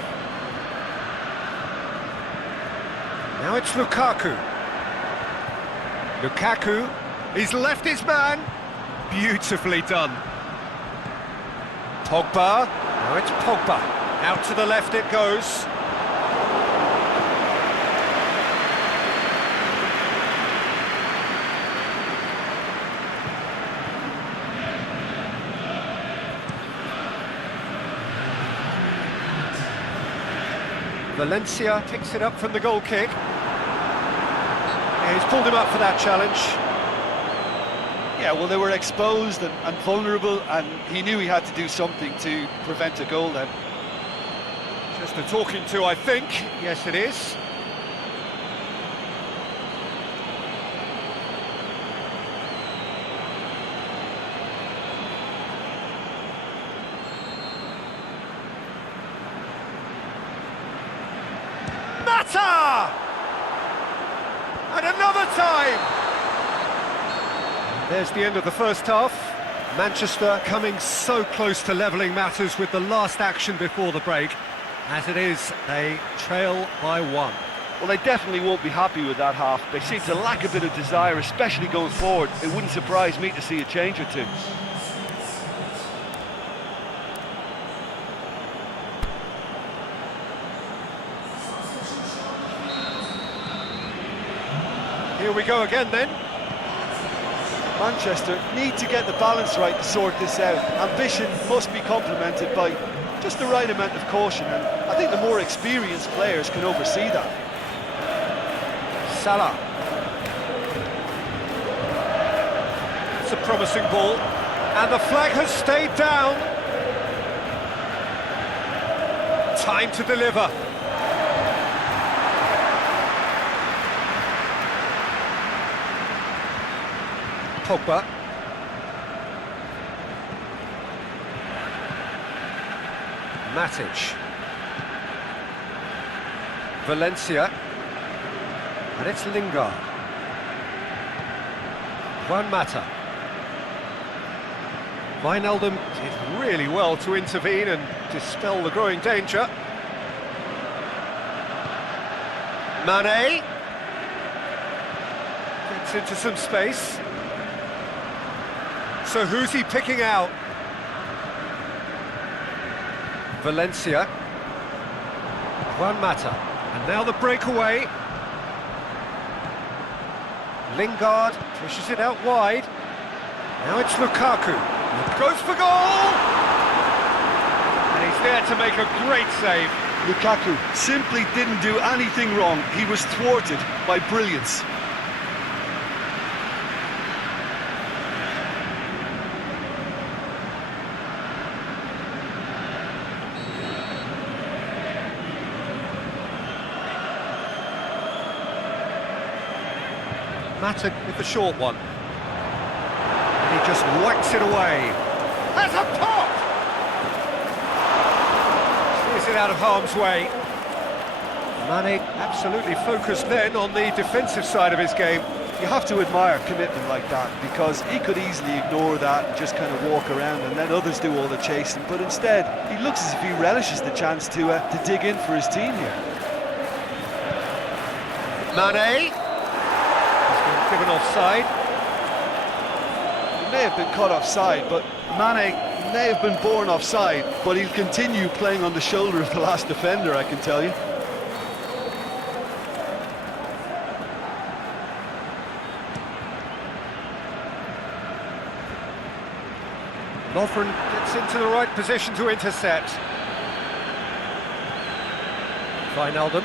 Now it's Lukaku. Lukaku, he's left his man. Beautifully done. Pogba. Now it's Pogba. Out to the left it goes. Valencia picks it up from the goal kick. Yeah, he's pulled him up for that challenge. Yeah, well, they were exposed and vulnerable, and he knew he had to do something to prevent a goal then. Just a talking to, I think. Yes, it is. And another time! There's the end of the first half. Manchester coming so close to levelling matters with the last action before the break. As it is, they trail by 1. Well, they definitely won't be happy with that half. They seem to lack a bit of desire, especially going forward. It wouldn't surprise me to see a change or two. Here we go again then. Manchester need to get the balance right to sort this out. Ambition must be complemented by just the right amount of caution, and I think the more experienced players can oversee that. Salah. It's a promising ball, and the flag has stayed down. Time to deliver. Pogba. Matic. Valencia. And it's Lingard. Juan Mata. Wijnaldum did really well to intervene and dispel the growing danger. Mane. Gets into some space. So who's he picking out? Valencia. Juan Mata. And now the breakaway. Lingard pushes it out wide. Now it's Lukaku. Goes for goal! And he's there to make a great save. Lukaku simply didn't do anything wrong. He was thwarted by brilliance. Mata with the short one. And he just whacks it away. That's a pop! Clears it out of harm's way. Mane absolutely focused then on the defensive side of his game. You have to admire commitment like that, because he could easily ignore that and just kind of walk around and let others do all the chasing, but instead he looks as if he relishes the chance to dig in for his team here. Mane. Given offside. He may have been caught offside, but Mane may have been born offside, but he'll continue playing on the shoulder of the last defender, I can tell you. Lovren gets into the right position to intercept. Wijnaldum.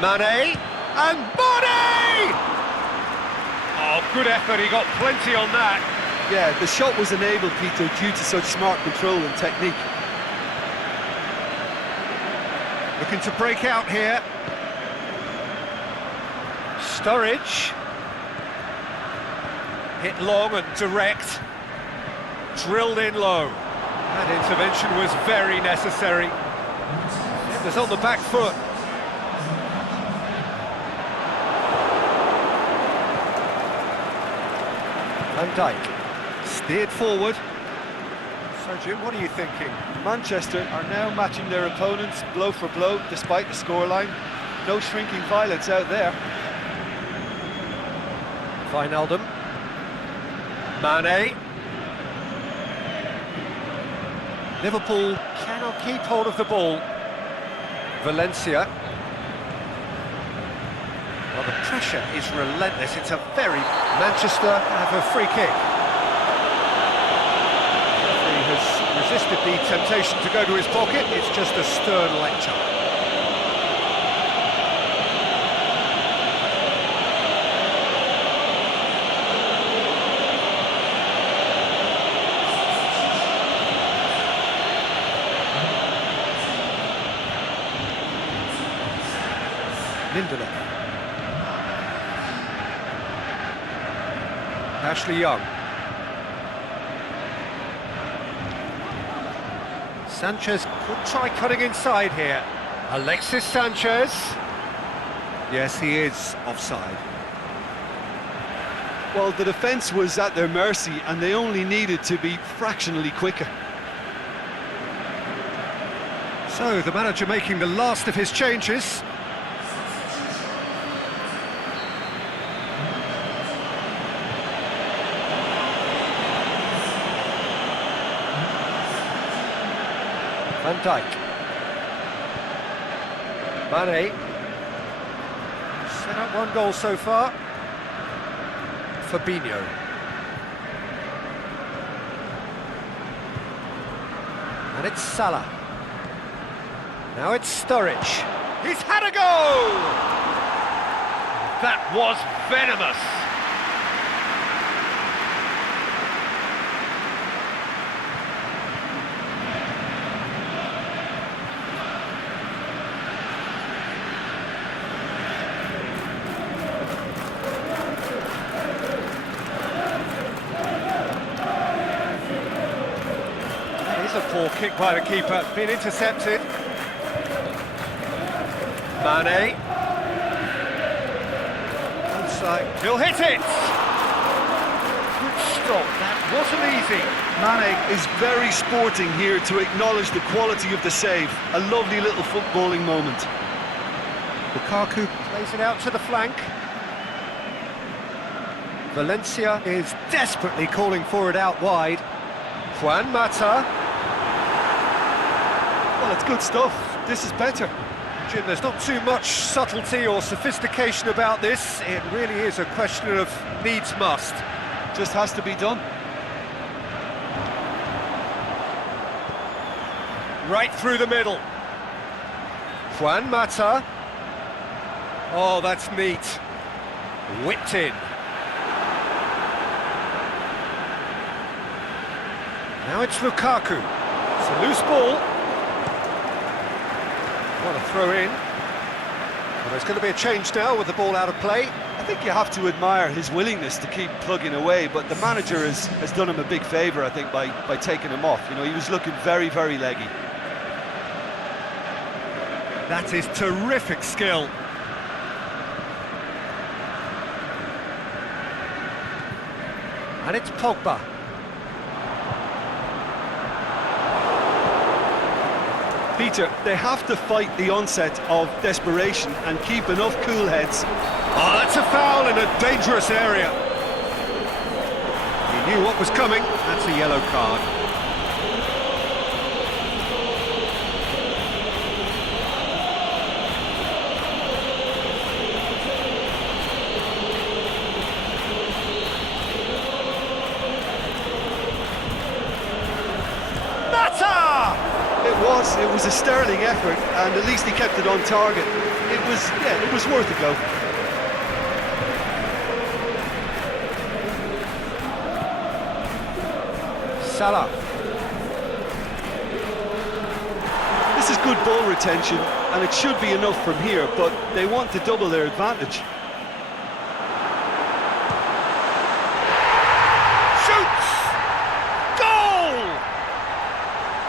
Mane, and Mane! Oh, good effort, he got plenty on that. Yeah, the shot was enabled, Peter, due to such smart control and technique. Looking to break out here. Sturridge. Hit long and direct. Drilled in low. That intervention was very necessary. It was on the back foot. Van Dijk. Steered forward. So, Jim, what are you thinking? Manchester are now matching their opponents blow for blow, despite the scoreline. No shrinking violence out there. Wijnaldum. Mane. Liverpool cannot keep hold of the ball. Valencia. Well, the pressure is relentless. It's a very... Manchester have a free kick. He has resisted the temptation to go to his pocket. It's just a stern lecture. Lindelof. Ashley Young. Sanchez could try cutting inside here. Alexis Sanchez. Yes, he is offside. Well, the defence was at their mercy and they only needed to be fractionally quicker. So, the manager making the last of his changes. Van Dijk. Mane. Set up one goal so far. Fabinho. And it's Salah. Now it's Sturridge. He's had a go! That was venomous. A poor kick by the keeper, been intercepted. Mane. Inside, he'll hit it! Good stop, that wasn't easy. Mane is very sporting here to acknowledge the quality of the save. A lovely little footballing moment. Lukaku plays it out to the flank. Valencia is desperately calling for it out wide. Juan Mata. Well, it's good stuff. This is better. Jim, there's not too much subtlety or sophistication about this. It really is a question of needs must. Just has to be done. Right through the middle. Juan Mata. Oh, that's neat. Whipped in. Now it's Lukaku. It's a loose ball. What a throw in. Well, there's going to be a change now with the ball out of play. I think you have to admire his willingness to keep plugging away, but the manager has done him a big favour, I think, by taking him off. You know, he was looking very, very leggy. That is terrific skill. And it's Pogba. Peter, they have to fight the onset of desperation and keep enough cool heads. Oh, that's a foul in a dangerous area. He knew what was coming. That's a yellow card. It was a sterling effort, and at least he kept it on target. It was worth a go. Salah. This is good ball retention, and it should be enough from here, but they want to double their advantage.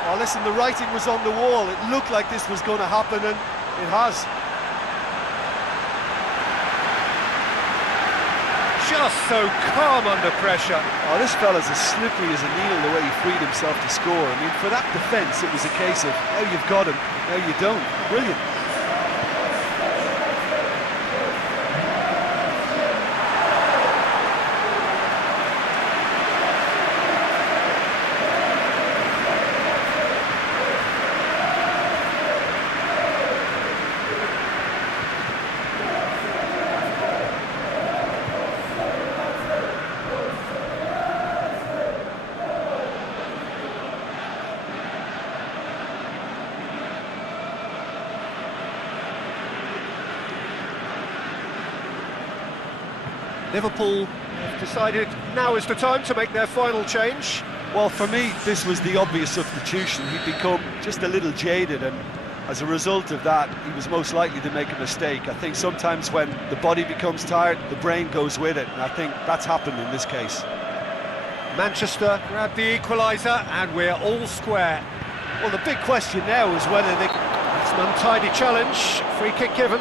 Oh, listen, the writing was on the wall. It looked like this was going to happen, and it has. Just so calm under pressure. Oh, this fella's as slippery as a needle the way he freed himself to score. I mean, for that defence, it was a case of, now you've got him, now you don't. Brilliant. Liverpool have decided now is the time to make their final change. Well, for me, this was the obvious substitution. He'd become just a little jaded, and as a result of that, he was most likely to make a mistake. I think sometimes when the body becomes tired, the brain goes with it, and I think that's happened in this case. Manchester grabbed the equaliser, and we're all square. Well, the big question now is whether they... It's an untidy challenge, free kick given.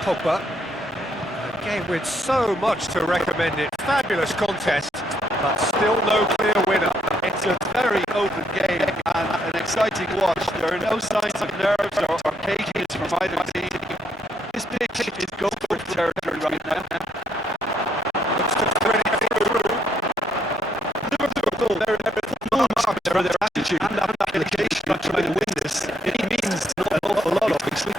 Pogba. A game with so much to recommend it. Fabulous contest, but still no clear winner. It's a very open game and an exciting watch. There are no signs of nerves or cages from either team. This pitch is go-for territory right now. Looks to thread it through. Liverpool, they're full marks for their attitude and application of trying to win this. It means not an awful lot, obviously.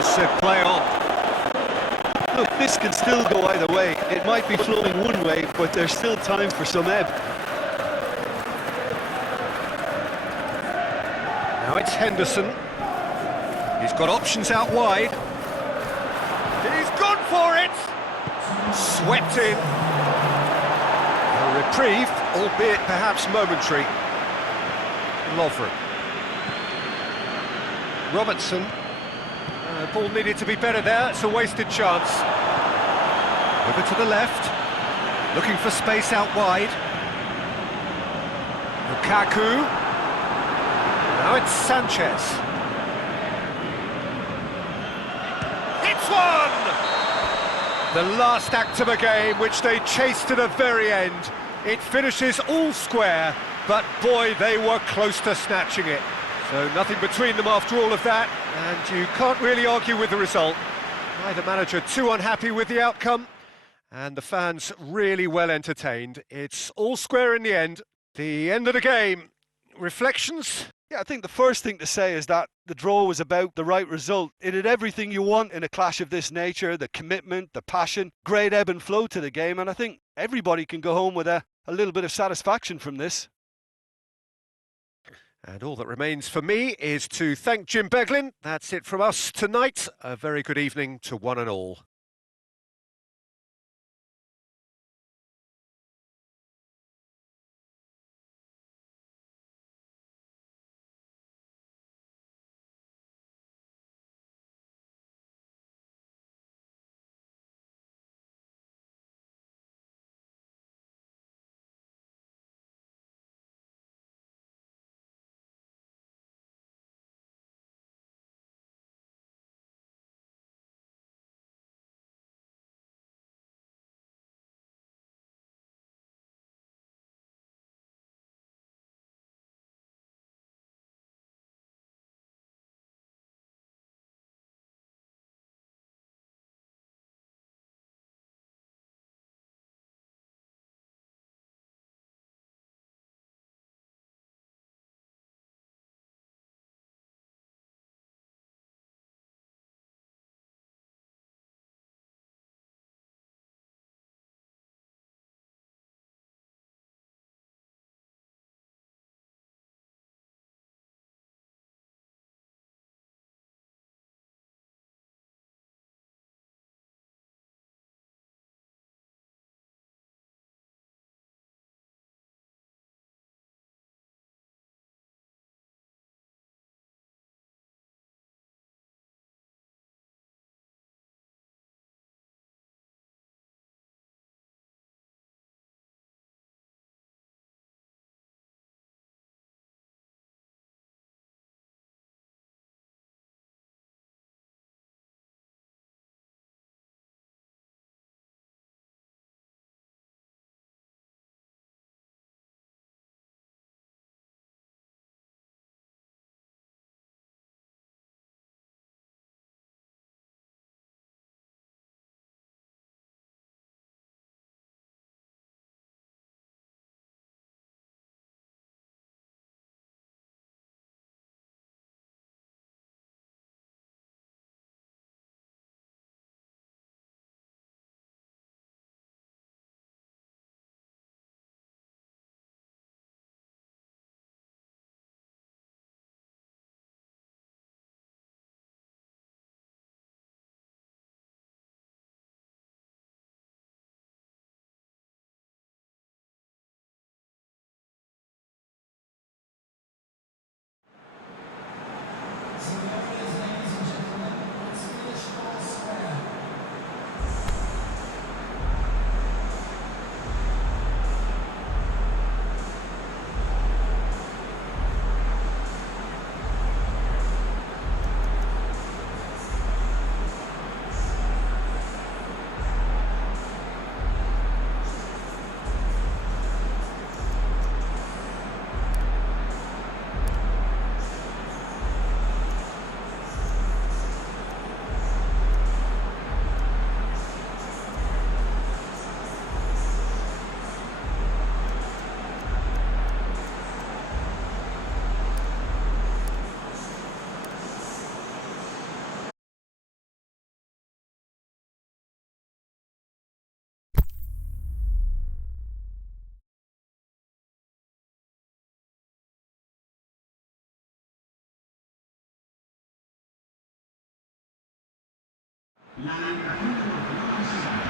Said play on. Look, this can still go either way. It might be flowing one way, but there's still time for some ebb. Now it's Henderson. He's got options out wide. He's gone for it! Swept in. A reprieve, albeit perhaps momentary. Lovren. Robertson. The ball needed to be better there, it's a wasted chance. Over to the left, looking for space out wide. Lukaku. Now it's Sanchez. It's one! The last act of a game which they chased to the very end. It finishes all square, but boy, they were close to snatching it. So nothing between them after all of that, and you can't really argue with the result. Neither manager too unhappy with the outcome, and the fans really well entertained. It's all square in the end. The end of the game. Reflections? Yeah, I think the first thing to say is that the draw was about the right result. It had everything you want in a clash of this nature, the commitment, the passion, great ebb and flow to the game, and I think everybody can go home with a little bit of satisfaction from this. And all that remains for me is to thank Jim Beglin. That's it from us tonight. A very good evening to one and all.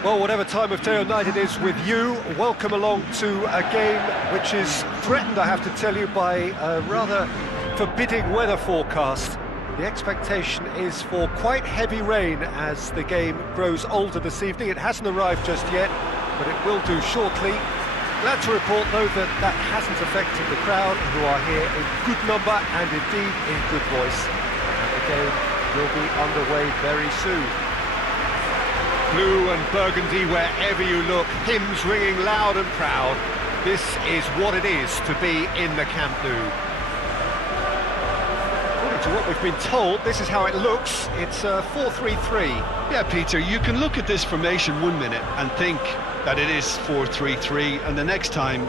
Well, whatever time of day or night it is with you, welcome along to a game which is threatened, I have to tell you, by a rather forbidding weather forecast. The expectation is for quite heavy rain as the game grows older this evening. It hasn't arrived just yet, but it will do shortly. Glad to report, though, that that hasn't affected the crowd, who are here in good number and indeed in good voice. And the game will be underway very soon. Blue and burgundy wherever you look, hymns ringing loud and proud. This is what it is to be in the Camp Nou. According to what we've been told, this is how it looks. It's 4-3-3. Yeah, Peter, you can look at this formation 1 minute and think that it is 4-3-3, and the next time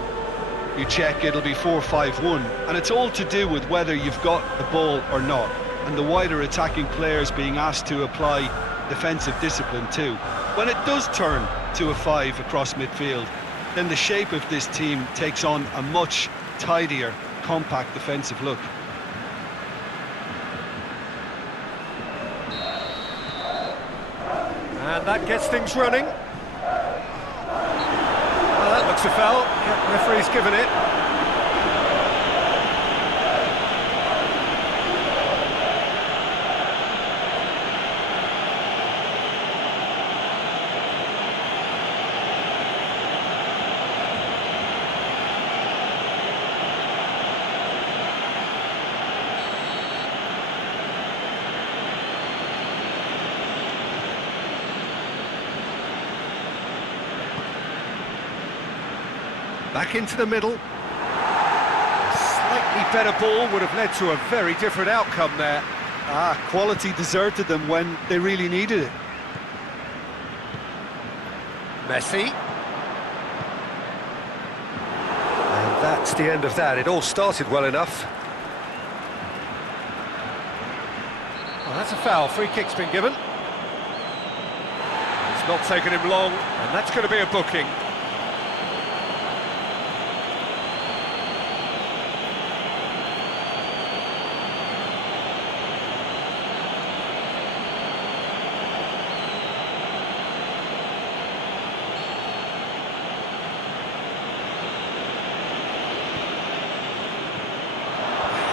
you check it'll be 4-5-1, and it's all to do with whether you've got the ball or not, and the wider attacking players being asked to apply defensive discipline too. When it does turn to a 5 across midfield, then the shape of this team takes on a much tidier, compact defensive look. And that gets things running. Well, that looks a foul. Yeah, referee's given it. Back into the middle. A slightly better ball would have led to a very different outcome there. Quality deserted them when they really needed it. Messi. And that's the end of that. It all started well enough. Well, that's a foul. Free kick's been given. It's not taken him long, and that's going to be a booking.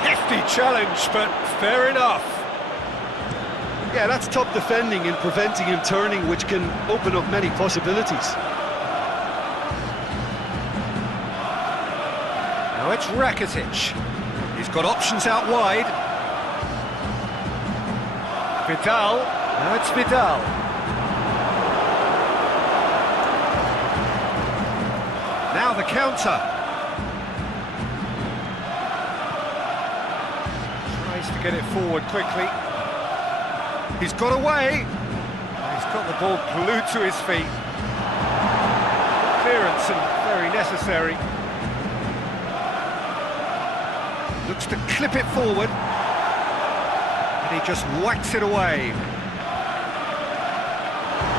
Hefty challenge, but fair enough. Yeah, that's top defending and preventing him turning, which can open up many possibilities. Now it's Rakitic. He's got options out wide. Vidal. Now it's Vidal. Now the counter. Tries to get it forward quickly. He's got away. He's got the ball glued to his feet. Clearance and very necessary. Looks to clip it forward. And he just whacks it away.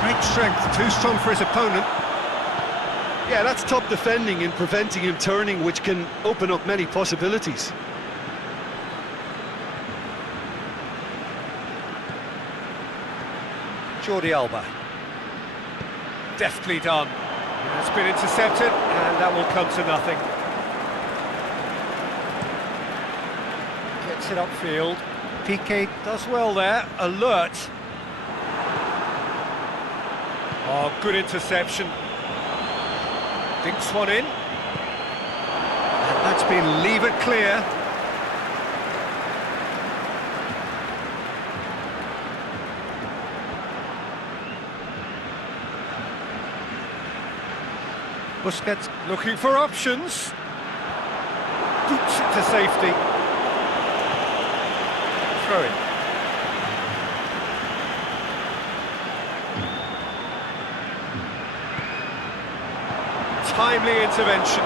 Great strength, too strong for his opponent. Yeah, that's top defending and preventing him turning, which can open up many possibilities. Jordi Alba. Deftly done. It's been intercepted, and that will come to nothing. Gets it upfield. Piqué does well there. Alert. Oh, good interception. Dinks one in. And that's been levered clear. Busquets looking for options. Boots it to safety. Throw it. Timely intervention.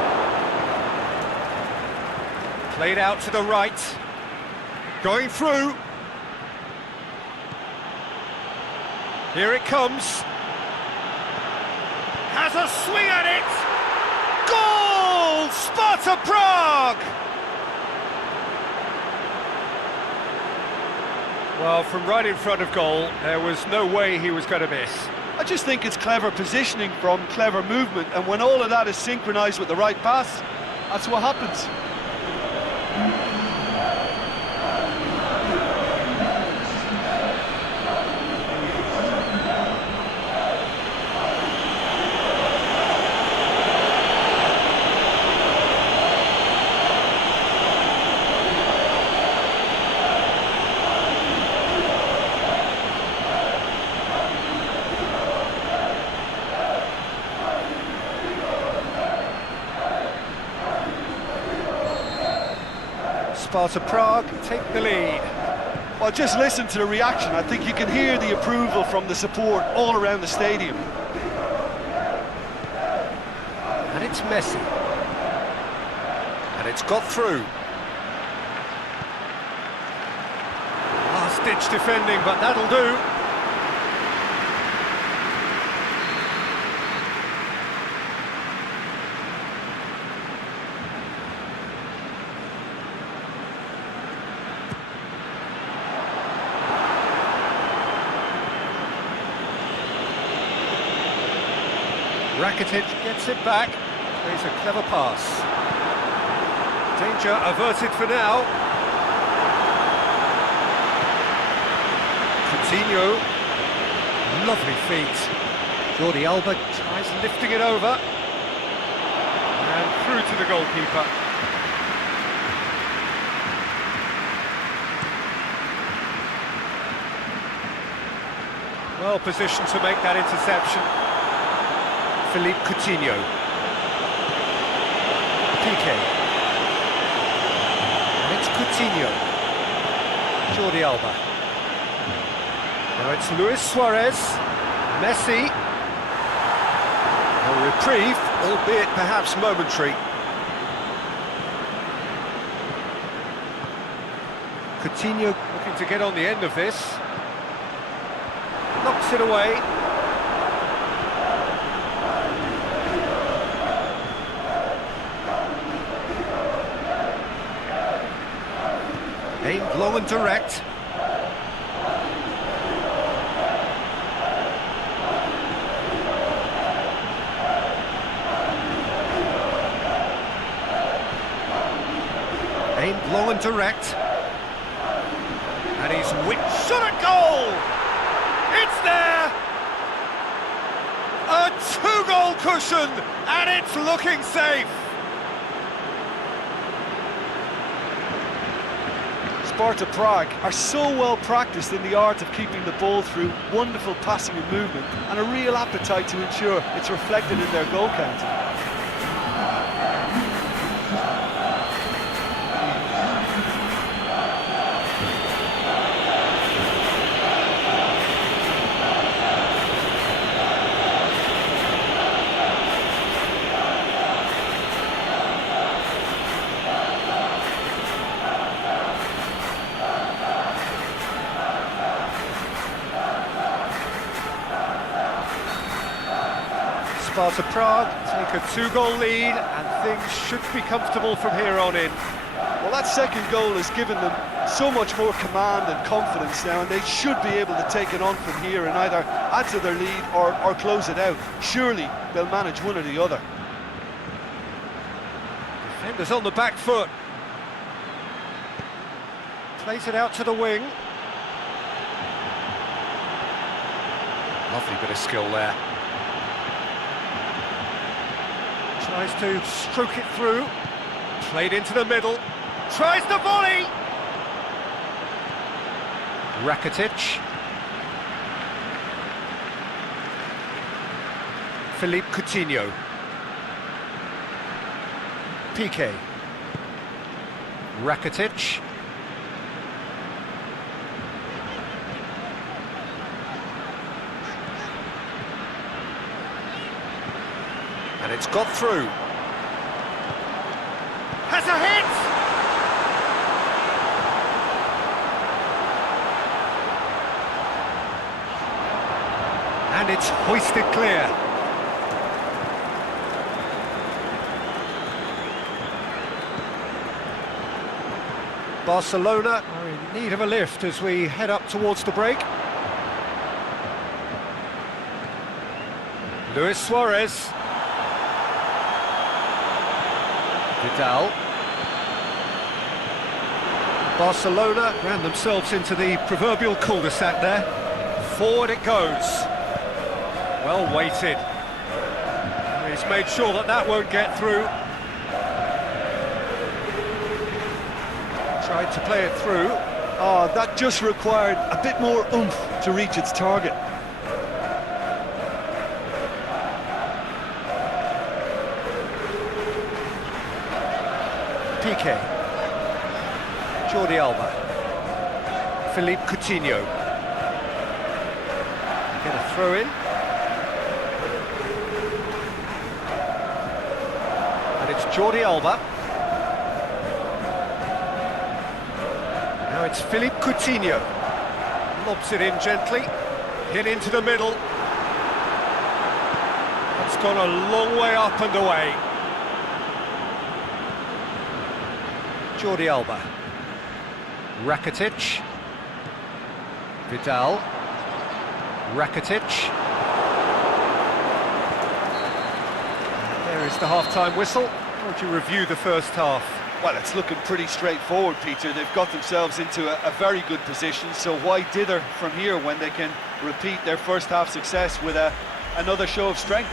Played out to the right. Going through. Here it comes. Has a swing at it. Goal! Sparta Prague! Well, from right in front of goal, there was no way he was going to miss. I just think it's clever positioning from clever movement, and when all of that is synchronised with the right pass, that's what happens. Sparta Prague take the lead. Well, just listen to the reaction. I think you can hear the approval from the support all around the stadium. And it's Messi. And it's got through. Last-ditch defending, but that'll do. Rakitic gets it back. Plays a clever pass. Danger averted for now. Coutinho. Lovely feet. Jordi Alba tries lifting it over. And through to the goalkeeper. Well positioned to make that interception. Philippe Coutinho. Piqué. And it's Coutinho. Jordi Alba. Now it's Luis Suarez. Messi. A reprieve, albeit perhaps momentary. Coutinho looking to get on the end of this. Knocks it away. Aimed long and direct. Aimed long and direct. And he's shot at goal! It's there! A two-goal cushion, and it's looking safe! Sparta Prague are so well practiced in the art of keeping the ball through wonderful passing and movement, and a real appetite to ensure it's reflected in their goal count. Sparta Prague take a two-goal lead, and things should be comfortable from here on in. Well, that second goal has given them so much more command and confidence now, and they should be able to take it on from here and either add to their lead or close it out. Surely they'll manage one or the other. Defenders on the back foot. Plays it out to the wing. Lovely bit of skill there. Tries to stroke it through. Played into the middle. Tries the volley! Rakitic. Philippe Coutinho. Piqué. Rakitic. And it's got through. Has a hit! And it's hoisted clear. Barcelona are in need of a lift as we head up towards the break. Luis Suarez. Vidal. Barcelona ran themselves into the proverbial cul-de-sac there. Forward it goes. Well weighted. He's made sure that that won't get through. Tried to play it through. Oh, that just required a bit more oomph to reach its target. Piqué. Jordi Alba. Philippe Coutinho. Get a throw in. And it's Jordi Alba. Now it's Philippe Coutinho. Lobs it in gently. Hit into the middle. That's gone a long way up and away. Jordi Alba. Rakitic. Vidal. Rakitic. There is the half-time whistle. How would you review the first half? Well, it's looking pretty straightforward, Peter. They've got themselves into a very good position, so why dither from here when they can repeat their first half success with another show of strength?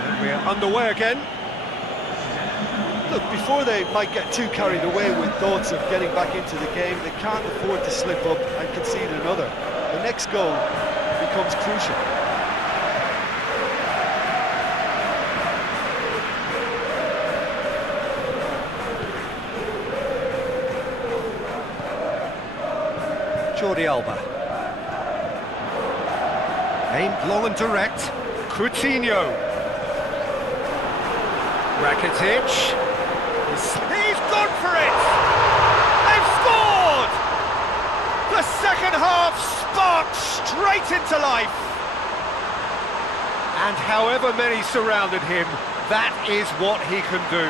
And we're underway again. Look, before they might get too carried away with thoughts of getting back into the game, they can't afford to slip up and concede another. The next goal becomes crucial. Jordi Alba. Aimed long and direct. Coutinho. Rakitic. He's gone for it! They've scored! The second half sparked straight into life. And however many surrounded him, that is what he can do.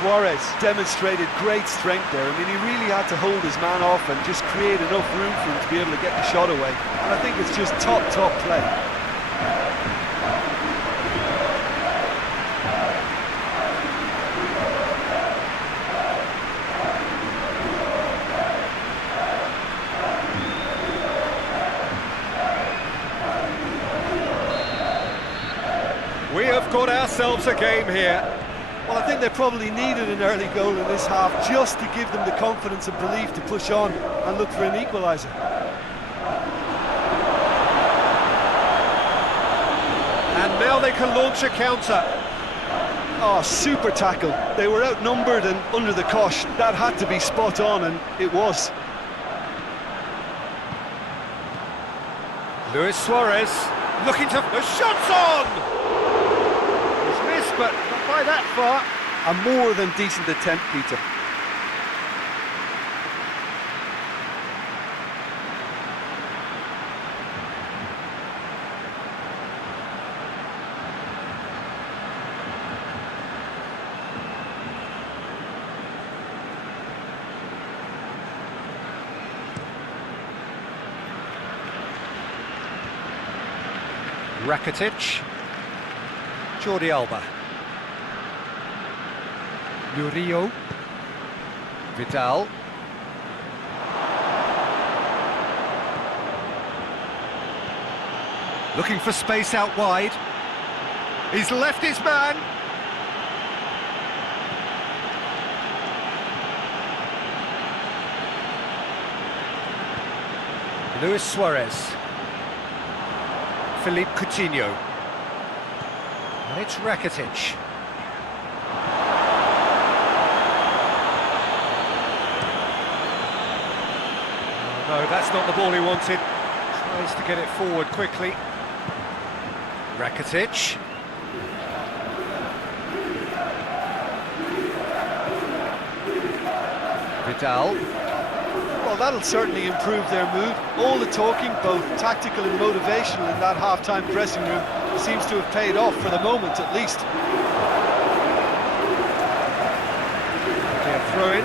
Suarez demonstrated great strength there. I mean, he really had to hold his man off and just create enough room for him to be able to get the shot away. And I think it's just top play. We have got ourselves a game here. Well, I think they probably needed an early goal in this half just to give them the confidence and belief to push on and look for an equaliser. And now they can launch a counter. Oh, super tackle. They were outnumbered and under the cosh. That had to be spot on, and it was. Luis Suarez looking to... The shot's on! He's missed, but not by that far. A more than decent attempt, Peter. Rakitic. Jordi Alba. Murillo. Vidal. Looking for space out wide. He's left his man. Luis Suarez. Philippe Coutinho. And it's Rakitic. Oh, no, that's not the ball he wanted. Tries to get it forward quickly. Rakitic. Vidal. Well, that'll certainly improve their mood. All the talking, both tactical and motivational in that half-time dressing room, seems to have paid off for the moment at least. Yeah, throw in.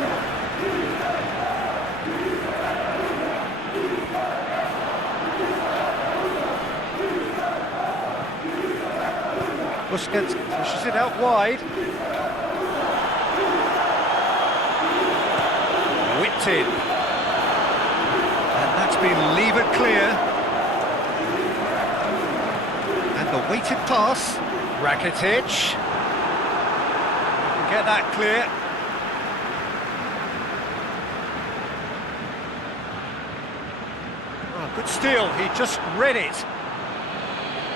Busquets pushes it out wide. Whipped in. And that's been levered clear. And the weighted pass. Rakitic. Get that clear. Oh, good steal, he just read it.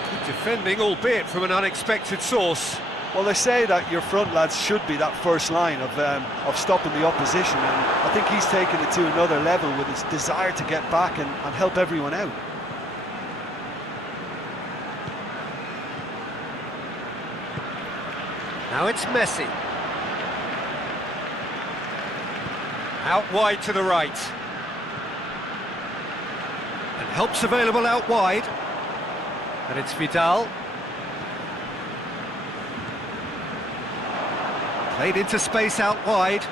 Good defending, albeit from an unexpected source. Well, they say that your front lads should be that first line of stopping the opposition, and I think he's taken it to another level with his desire to get back and help everyone out. Now it's Messi. Out wide to the right. And help's available out wide. And it's Vidal. Played into space out wide.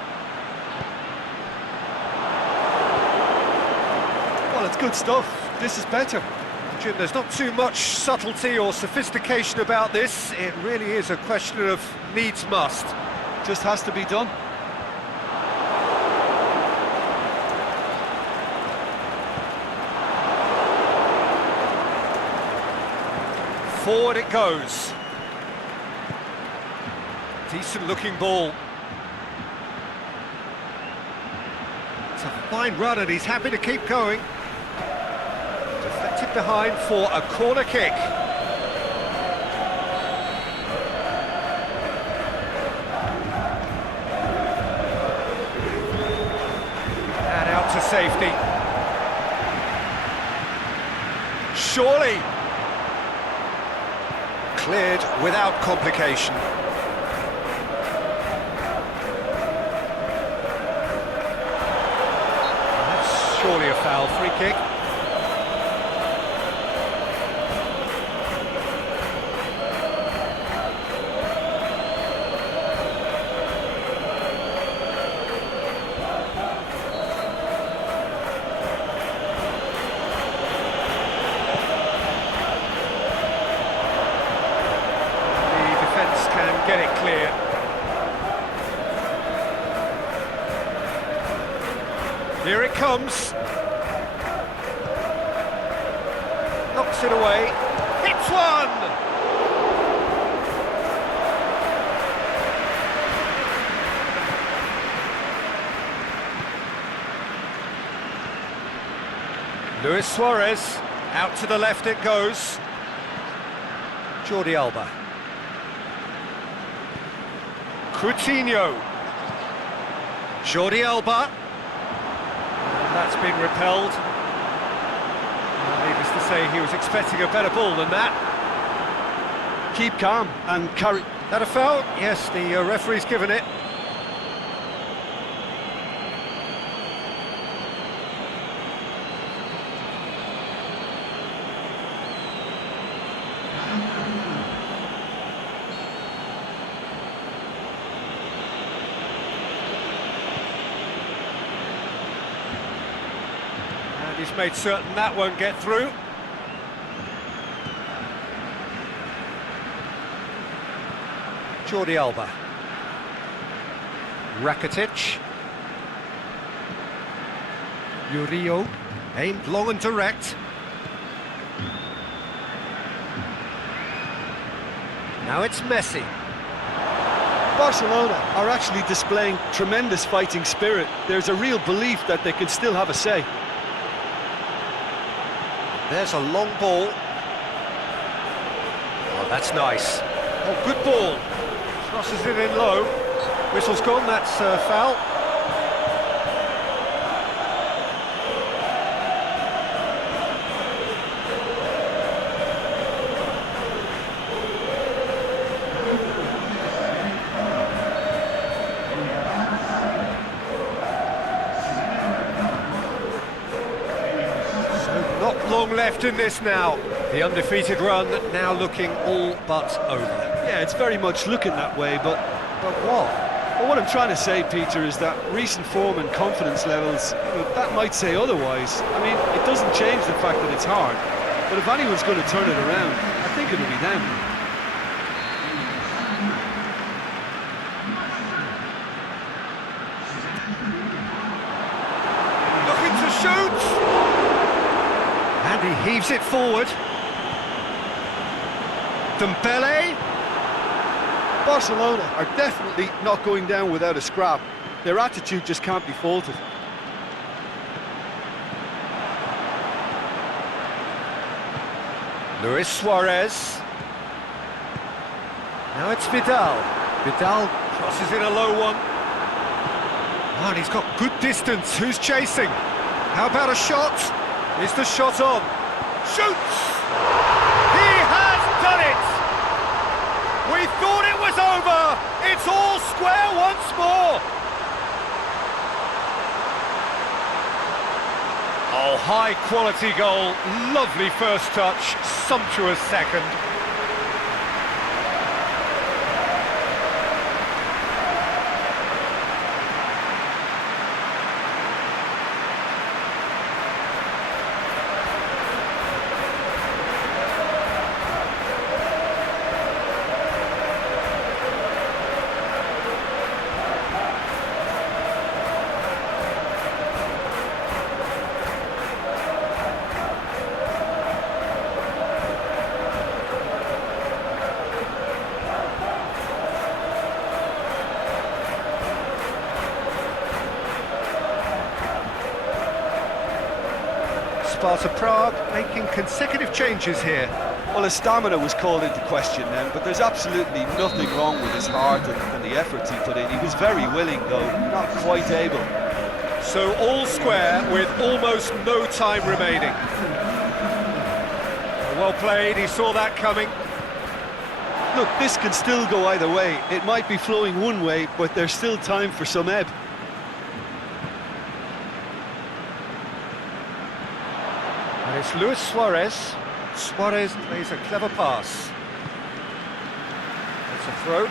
Well, it's good stuff. This is better. Jim, there's not too much subtlety or sophistication about this. It really is a question of needs must. Just has to be done. Forward it goes. Decent looking ball. It's a fine run and he's happy to keep going. Deflected behind for a corner kick. And out to safety. Surely. Cleared without complication. That's surely a foul. Free kick. Get it clear. Here it comes. Knocks it away. Hits one! Luis Suarez. Out to the left it goes. Jordi Alba. Coutinho. Jordi Alba. And that's been repelled. Needless to say, he was expecting a better ball than that. Keep calm and carry... That a foul? Yes, the referee's given it. He's made certain that won't get through. Jordi Alba. Rakitic. Murillo. Aimed long and direct. Now it's Messi. Barcelona are actually displaying tremendous fighting spirit. There's a real belief that they can still have a say. There's a long ball. Oh, that's nice. Oh, good ball. Crosses it in low. Whistle's gone, that's foul. long left in this now. The undefeated run now looking all but over. Yeah, it's very much looking that way, but what? Well, what I'm trying to say, Peter, is that recent form and confidence levels, that might say otherwise. I mean, it doesn't change the fact that it's hard, but if anyone's going to turn it around, I think it'll be them. Looking to shoot! And he heaves it forward. Dembele. Barcelona are definitely not going down without a scrap. Their attitude just can't be faulted. Luis Suarez. Now it's Vidal. Vidal crosses in a low one. Oh, and he's got good distance. Who's chasing? How about a shot? Is the shot on? Shoots! He has done it! We thought it was over! It's all square once more! Oh, high-quality goal, lovely first touch, sumptuous second. Sparta Prague making consecutive changes here. Well, his stamina was called into question then, but there's absolutely nothing wrong with his heart and the efforts he put in. He was very willing, though, not quite able. So all square with almost no time remaining. Well played, he saw that coming. Look, this can still go either way. It might be flowing one way, but there's still time for some ebb. And it's Luis Suarez. Suarez plays a clever pass. It's a throw.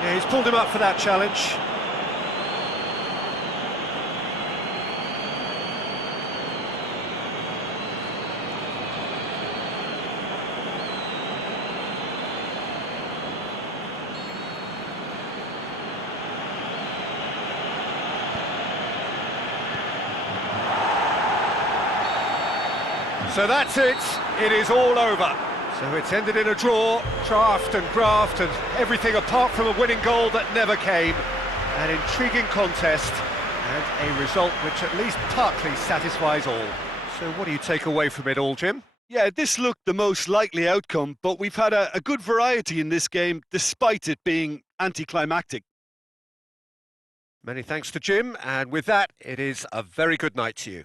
Yeah, he's pulled him up for that challenge. So that's it, it is all over. So it's ended in a draw, draft and graft and everything apart from a winning goal that never came. An intriguing contest and a result which at least partly satisfies all. So what do you take away from it all, Jim? Yeah, this looked the most likely outcome, but we've had a good variety in this game, despite it being anticlimactic. Many thanks to Jim, and with that, it is a very good night to you.